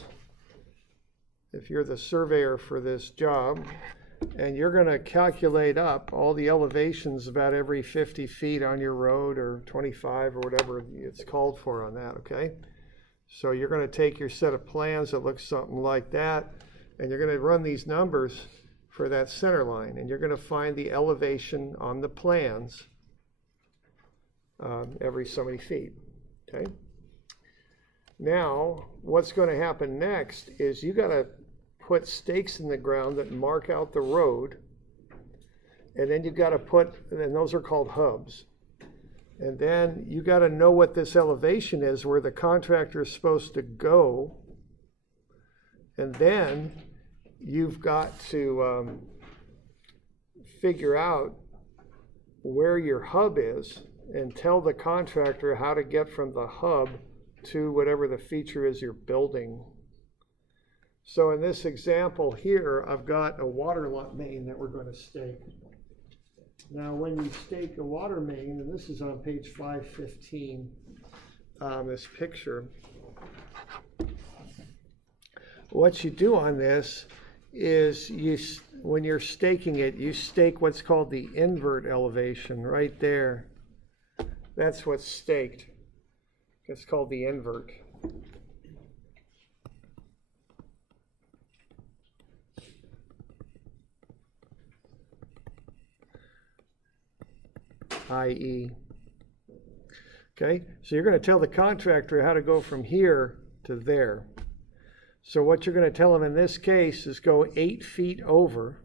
if you're the surveyor for this job, and you're going to calculate up all the elevations about every 50 feet on your road, or 25 or whatever it's called for on that, okay? So you're going to take your set of plans that looks something like that, and you're going to run these numbers for that center line, and you're going to find the elevation on the plans every so many feet, okay? Now, what's going to happen next is you got to put stakes in the ground that mark out the road, and then you got to put, and those are called hubs. And then you got to know what this elevation is, where the contractor is supposed to go, and then you've got to figure out where your hub is and tell the contractor how to get from the hub to whatever the feature is you're building. So in this example here, I've got a water main that we're going to stake. Now, when you stake a water main, and this is on page 515, this picture, what you do on this is when you're staking it, you stake what's called the invert elevation right there. That's what's staked. It's called the invert. IE. Okay, so you're going to tell the contractor how to go from here to there. So what you're going to tell him in this case is go 8 feet over.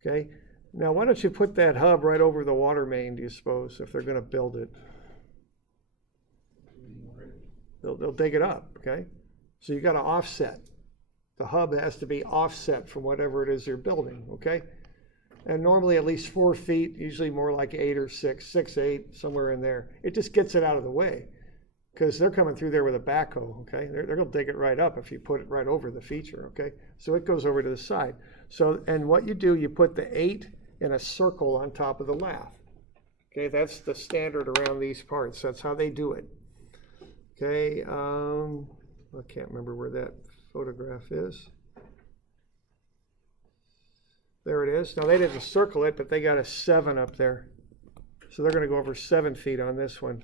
Okay, now why don't you put that hub right over the water main, do you suppose, if they're going to build it? They'll dig it up, okay? So you got to offset. The hub has to be offset from whatever it is you're building, okay? And normally at least 4 feet, usually more like 8 or 6, 8, somewhere in there. It just gets it out of the way because they're coming through there with a backhoe, okay? They're going to dig it right up if you put it right over the feature, okay? So it goes over to the side. So, and what you do, you put the 8 in a circle on top of the lath. Okay, that's the standard around these parts. That's how they do it. Okay, I can't remember where that photograph is. There it is. Now they didn't circle it, but they got a 7 up there. So they're going to go over 7 feet on this one.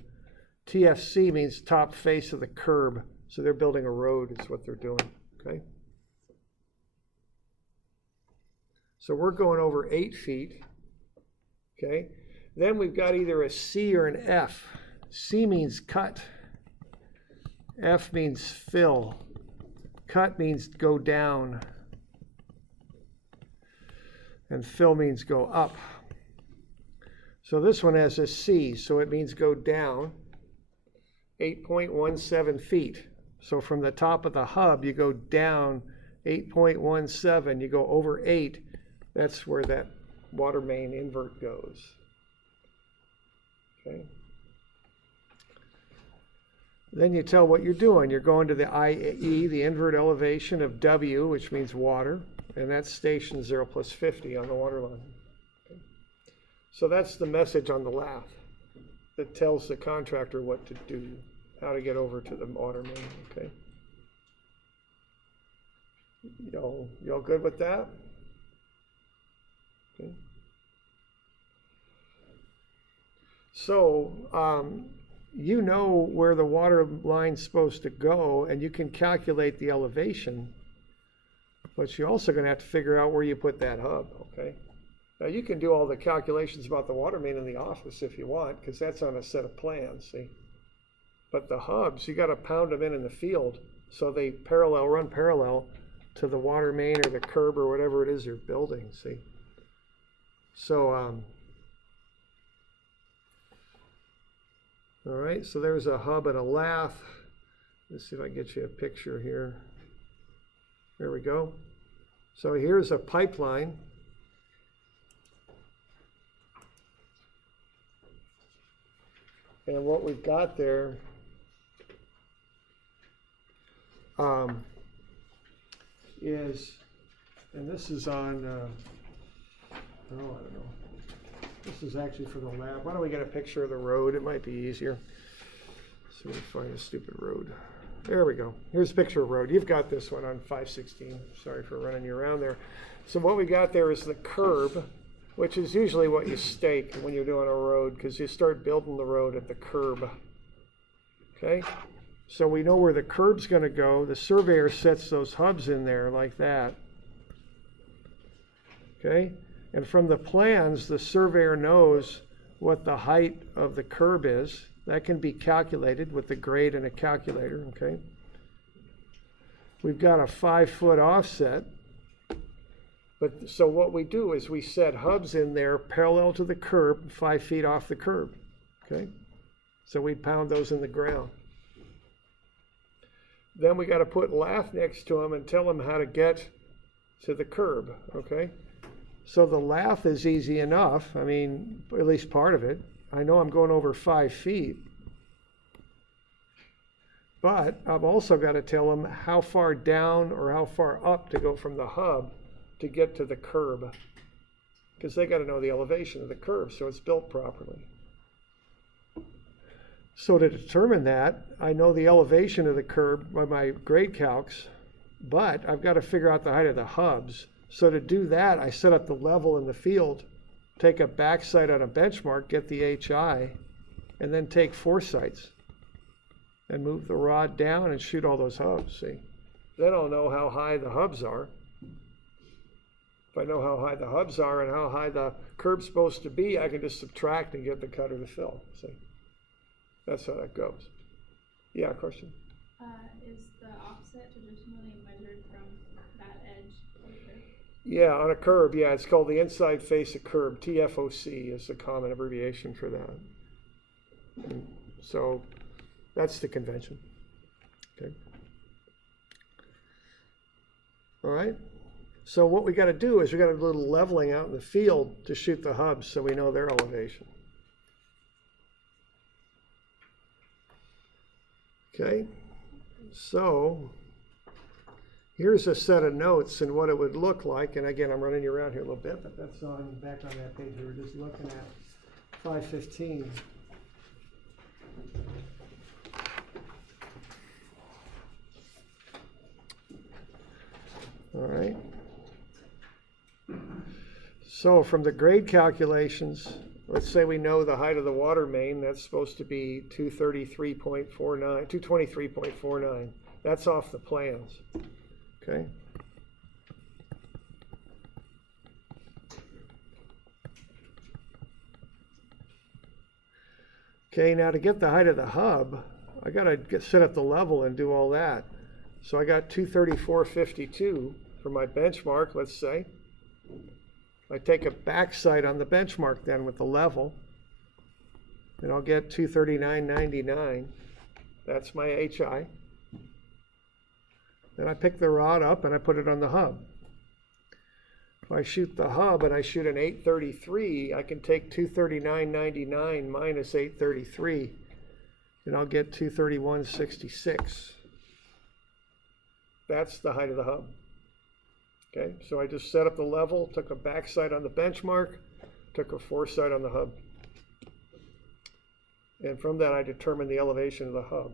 TFC means top face of the curb. So they're building a road is what they're doing, okay? So we're going over 8 feet, okay? Then we've got either a C or an F. C means cut. F means fill. Cut means go down. And fill means go up. So this one has a C, so it means go down 8.17 feet. So from the top of the hub, you go down 8.17, you go over 8. That's where that water main invert goes. Okay. Then you tell what you're doing. You're going to the IE, the invert elevation of W, which means water, and that's station 0 plus 50 on the water line. Okay. So that's the message on the lath that tells the contractor what to do, how to get over to the water main, okay? Y'all good with that? Okay. So, you know where the water line's supposed to go, and you can calculate the elevation, but you're also going to have to figure out where you put that hub, okay? Now, you can do all the calculations about the water main in the office if you want, because that's on a set of plans, see? But the hubs, you got to pound them in the field so they run parallel to the water main or the curb or whatever it is you're building, see? So, all right, so there's a hub and a lath. Let's see if I can get you a picture here. There we go. So here's a pipeline. And what we've got there is, and this is on, I don't know. This is actually for the lab. Why don't we get a picture of the road? It might be easier. So we find a stupid road. There we go. Here's a picture of road. You've got this one on 516. Sorry for running you around there. So what we got there is the curb, which is usually what you stake when you're doing a road, because you start building the road at the curb. Okay? So we know where the curb's going to go. The surveyor sets those hubs in there like that. Okay? And from the plans, the surveyor knows what the height of the curb is. That can be calculated with the grade and a calculator, okay? We've got a 5-foot offset. But so what we do is we set hubs in there parallel to the curb, 5 feet off the curb, okay? So we pound those in the ground. Then we got to put lath next to them and tell them how to get to the curb, okay? So the lath is easy enough. I mean, at least part of it. I know I'm going over 5 feet. But I've also got to tell them how far down or how far up to go from the hub to get to the curb. Because they got to know the elevation of the curb so it's built properly. So to determine that, I know the elevation of the curb by my grade calcs, but I've got to figure out the height of the hubs. So to do that, I set up the level in the field, take a backside on a benchmark, get the HI, and then take foresights and move the rod down and shoot all those hubs, see? Then I'll know how high the hubs are. If I know how high the hubs are and how high the curb's supposed to be, I can just subtract and get the cut or the fill, see? That's how that goes. Yeah, question? Is the offset traditionally measured from that edge of the curb? Yeah, on a curb, yeah, it's called the inside face of curb. TFOC is a common abbreviation for that. And so that's the convention. Okay. All right. So what we got to do is we got a little leveling out in the field to shoot the hubs so we know their elevation. Okay. So here's a set of notes and what it would look like. And again, I'm running you around here a little bit, but that's on back on that page we were just looking at, 515. All right. So from the grade calculations, let's say we know the height of the water main, that's supposed to be 233.49, 223.49. That's off the plans, okay? Okay, now to get the height of the hub, I gotta set up the level and do all that. So I got 234.52 for my benchmark, let's say. I take a backside on the benchmark then with the level, and I'll get 239.99. That's my HI. Then I pick the rod up and I put it on the hub. If I shoot the hub and I shoot an 833, I can take 239.99 minus 833, and I'll get 231.66. That's the height of the hub. Okay, so I just set up the level, took a backside on the benchmark, took a foresight on the hub. And from that I determined the elevation of the hub.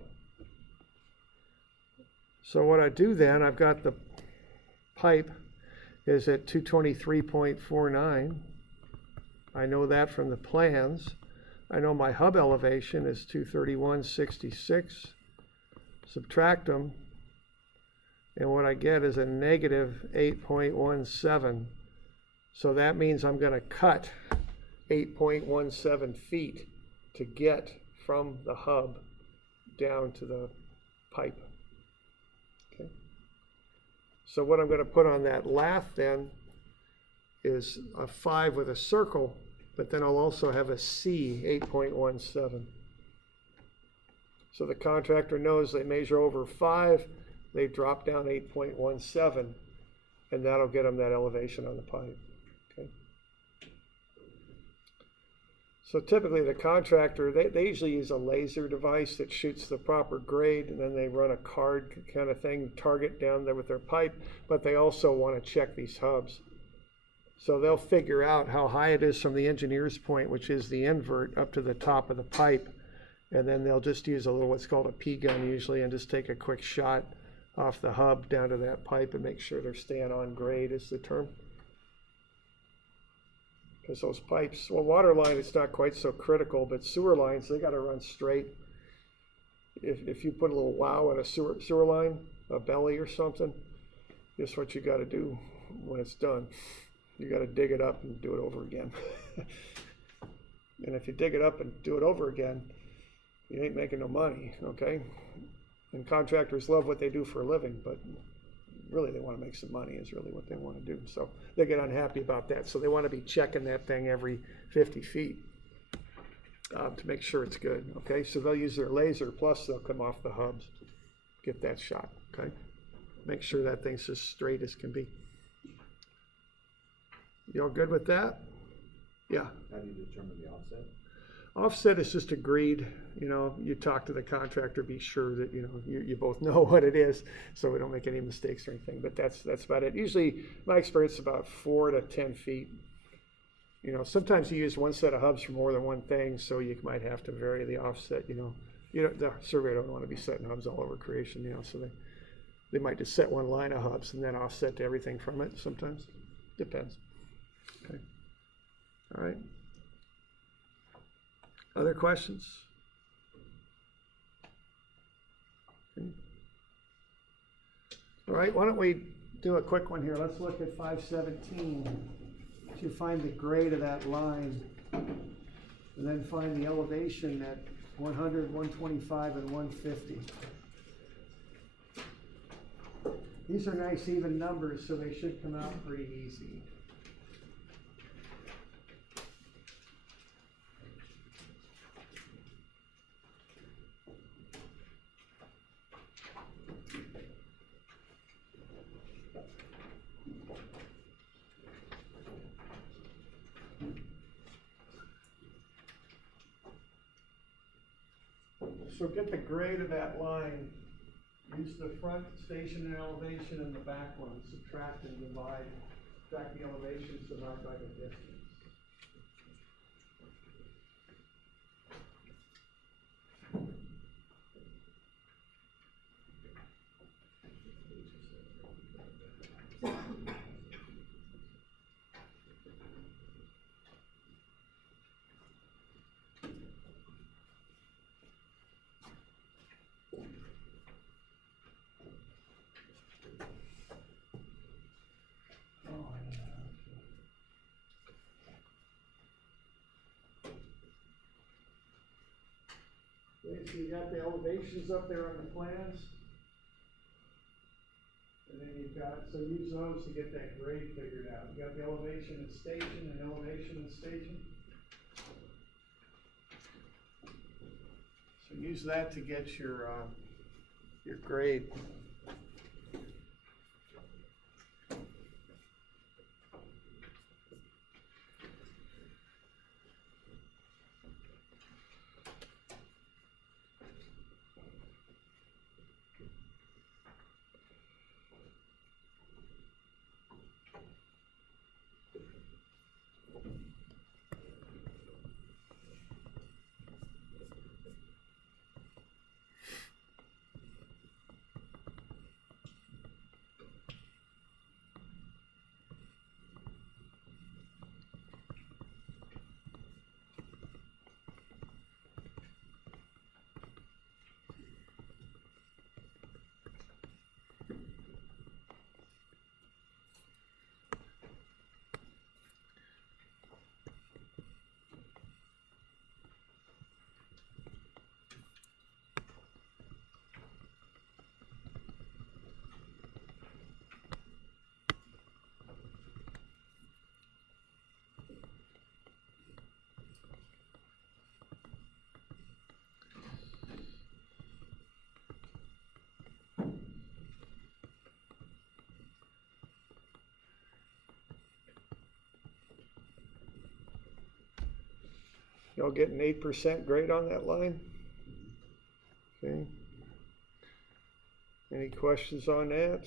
So what I do then, I've got the pipe is at 223.49. I know that from the plans. I know my hub elevation is 231.66. Subtract them. And what I get is a negative 8.17. So that means I'm going to cut 8.17 feet to get from the hub down to the pipe. Okay. So what I'm going to put on that lath then is a 5 with a circle, but then I'll also have a C, 8.17. So the contractor knows they measure over 5, they drop down 8.17, and that'll get them that elevation on the pipe. Okay. So typically the contractor, they usually use a laser device that shoots the proper grade, and then they run a card kind of thing, target down there with their pipe, but they also want to check these hubs. So they'll figure out how high it is from the engineer's point, which is the invert, up to the top of the pipe. And then they'll just use a little, what's called a P gun usually, and just take a quick shot off the hub down to that pipe and make sure they're staying on grade is the term. Because those pipes, well, water line, it's not quite so critical, but sewer lines, they got to run straight. If you put a little wow in a sewer line, a belly or something, guess what you got to do when it's done? You got to dig it up and do it over again. And if you dig it up and do it over again, you ain't making no money, okay? And contractors love what they do for a living, but really they want to make some money is really what they want to do. So they get unhappy about that. So they want to be checking that thing every 50 feet to make sure it's good, okay? So they'll use their laser, plus they'll come off the hubs, get that shot, okay? Make sure that thing's as straight as can be. You all good with that? Yeah. How do you determine the offset? Offset is just agreed, you talk to the contractor, be sure that, you both know what it is, so we don't make any mistakes or anything, but that's about it. Usually, my experience is about 4 to 10 feet. Sometimes you use one set of hubs for more than one thing, so you might have to vary the offset, the surveyor don't want to be setting hubs all over creation, so they might just set one line of hubs and then offset to everything from it sometimes. Depends. Okay. All right. Other questions? Okay. All right, why don't we do a quick one here. Let's look at 517 to find the grade of that line, and then find the elevation at 100, 125, and 150. These are nice even numbers, so they should come out pretty easy. So get the grade of that line, use the front station and elevation and the back one, subtract and divide, subtract the elevations, divide by the distance. Okay, so you got the elevations up there on the plans. And then you've got, so use those to get that grade figured out. You got the elevation and station and elevation and station. So use that to get your grade. Y'all get an 8% grade on that line? Okay. Any questions on that?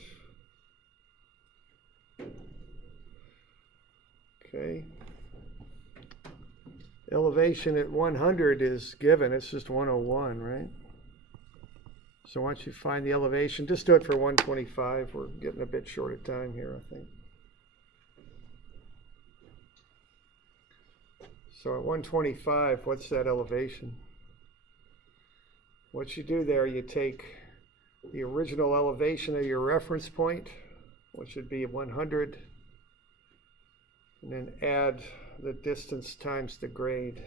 Okay. Elevation at 100 is given, it's just 101, right? So once you find the elevation, just do it for 125. We're getting a bit short of time here, I think. So at 125, what's that elevation? What you do there, you take the original elevation of your reference point, which would be 100, and then add the distance times the grade.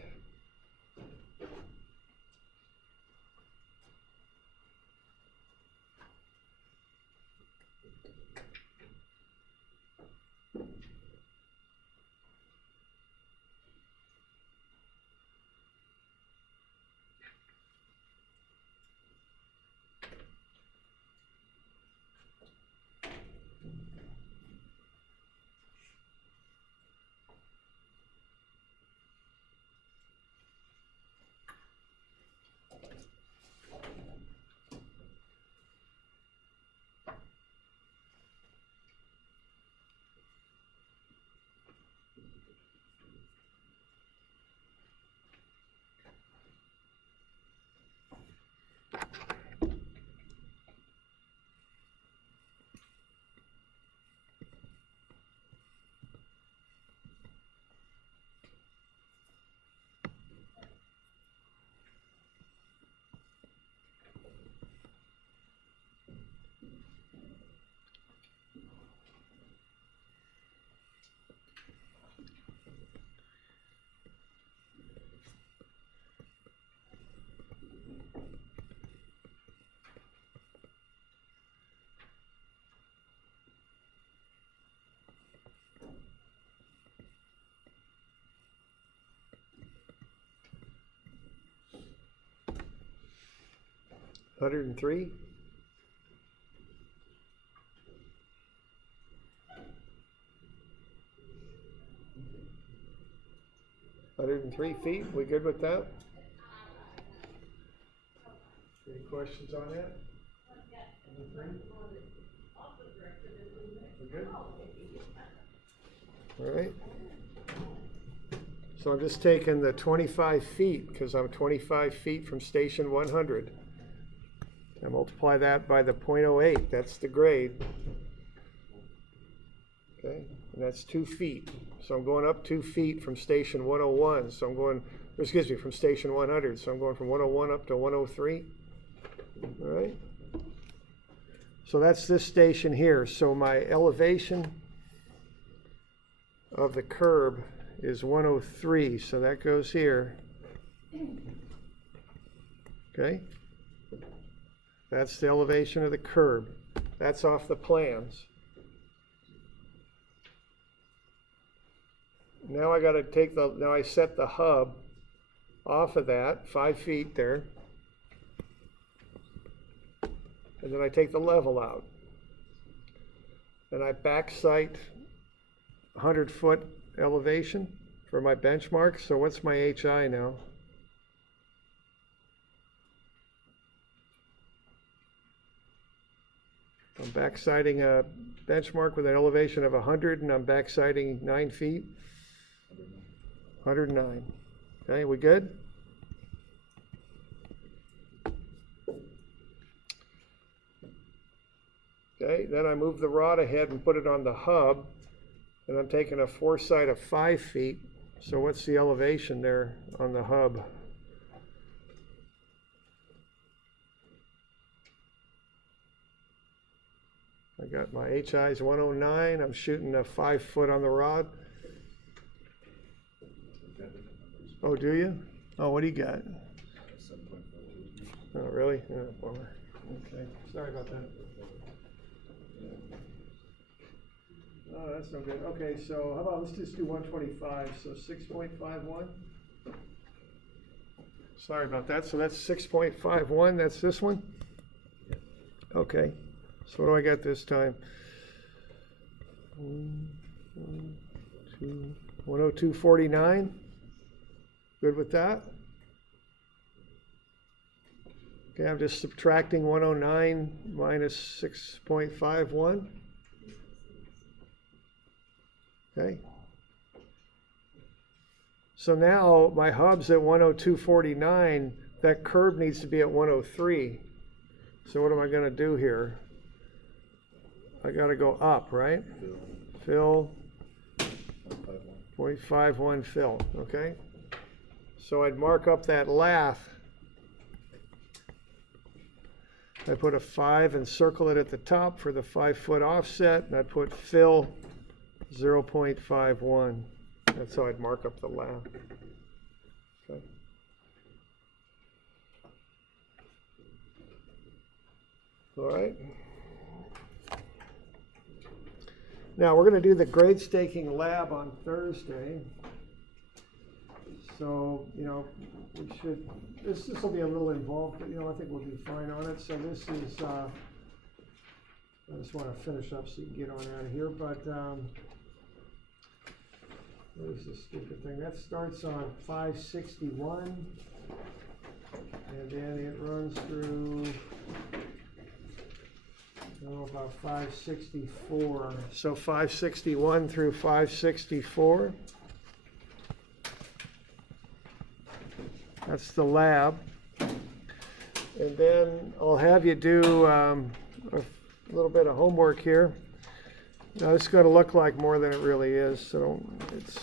$103. $103 feet. We good with that? Any questions on that? We good? All right. So I'm just taking the 25 feet because I'm 25 feet from station 100. I multiply that by the 0.08. That's the grade. Okay, and that's 2 feet. So I'm going up 2 feet from station 101. So I'm going, excuse me, from station 100. So I'm going from 101 up to 103. All right. So that's this station here. So my elevation of the curb is 103. So that goes here. Okay. That's the elevation of the curb. That's off the plans. Now I got to take the, now I set the hub off of that, 5 feet there. And then I take the level out. And I back sight 100-foot elevation for my benchmark. So what's my HI now? I'm back sighting a benchmark with an elevation of 100, and I'm back sighting 9 feet. 109. Okay, we good? Okay, then I move the rod ahead and put it on the hub, and I'm taking a foresight of 5 feet. So what's the elevation there on the hub? I got my HI's 109. I'm shooting a 5 foot on the rod. Oh, do you? Oh, what do you got? Oh, really? Oh, bummer. Okay, sorry about that. Oh, that's no good. Okay, so how about let's just do 125. So 6.51. Sorry about that. So that's 6.51. That's this one? Okay. So what do I got this time? 102.49. Good with that? Okay, I'm just subtracting 109 minus 6.51. Okay. So now my hub's at 102.49. That curve needs to be at 103. So what am I going to do here? I got to go up, right? Fill. 0.51 fill, okay? So I'd mark up that lath. I put a 5 and circle it at the top for the 5-foot offset, and I put fill 0.51. That's how I'd mark up the lath. Okay. All right. Now we're going to do the grade staking lab on Thursday. So, you know, we should, this will be a little involved, but, you know, I think we'll be fine on it. So this is, I just want to finish up so you can get on out of here, but where's this stupid thing? That starts on 561, and then it runs through, about 564. So 561 through 564. That's the lab. And then I'll have you do a little bit of homework here. Now this is going to look like more than it really is. So it's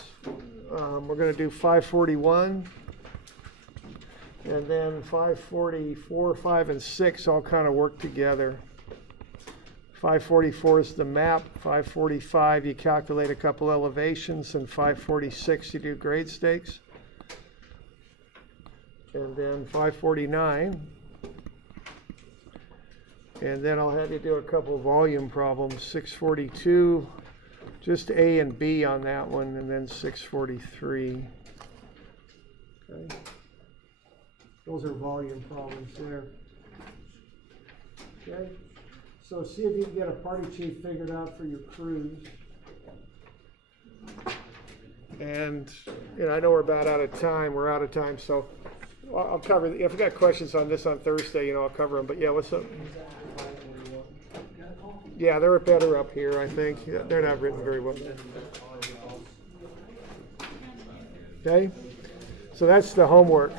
we're going to do 541. And then 544, 5, and 6 all kind of work together. 544 is the map, 545 you calculate a couple elevations, and 546 you do grade stakes. And then 549. And then I'll have you do a couple volume problems, 642, just A and B on that one, and then 643. Okay. Those are volume problems there. Okay. So see if you can get a party chief figured out for your cruise. And you know, I know we're about out of time. We're out of time, so I'll cover. If you got questions on this on Thursday, you know, I'll cover them. But yeah, what's up? Yeah, they're better up here, I think. Yeah, they're not written very well. Okay, so that's the homework.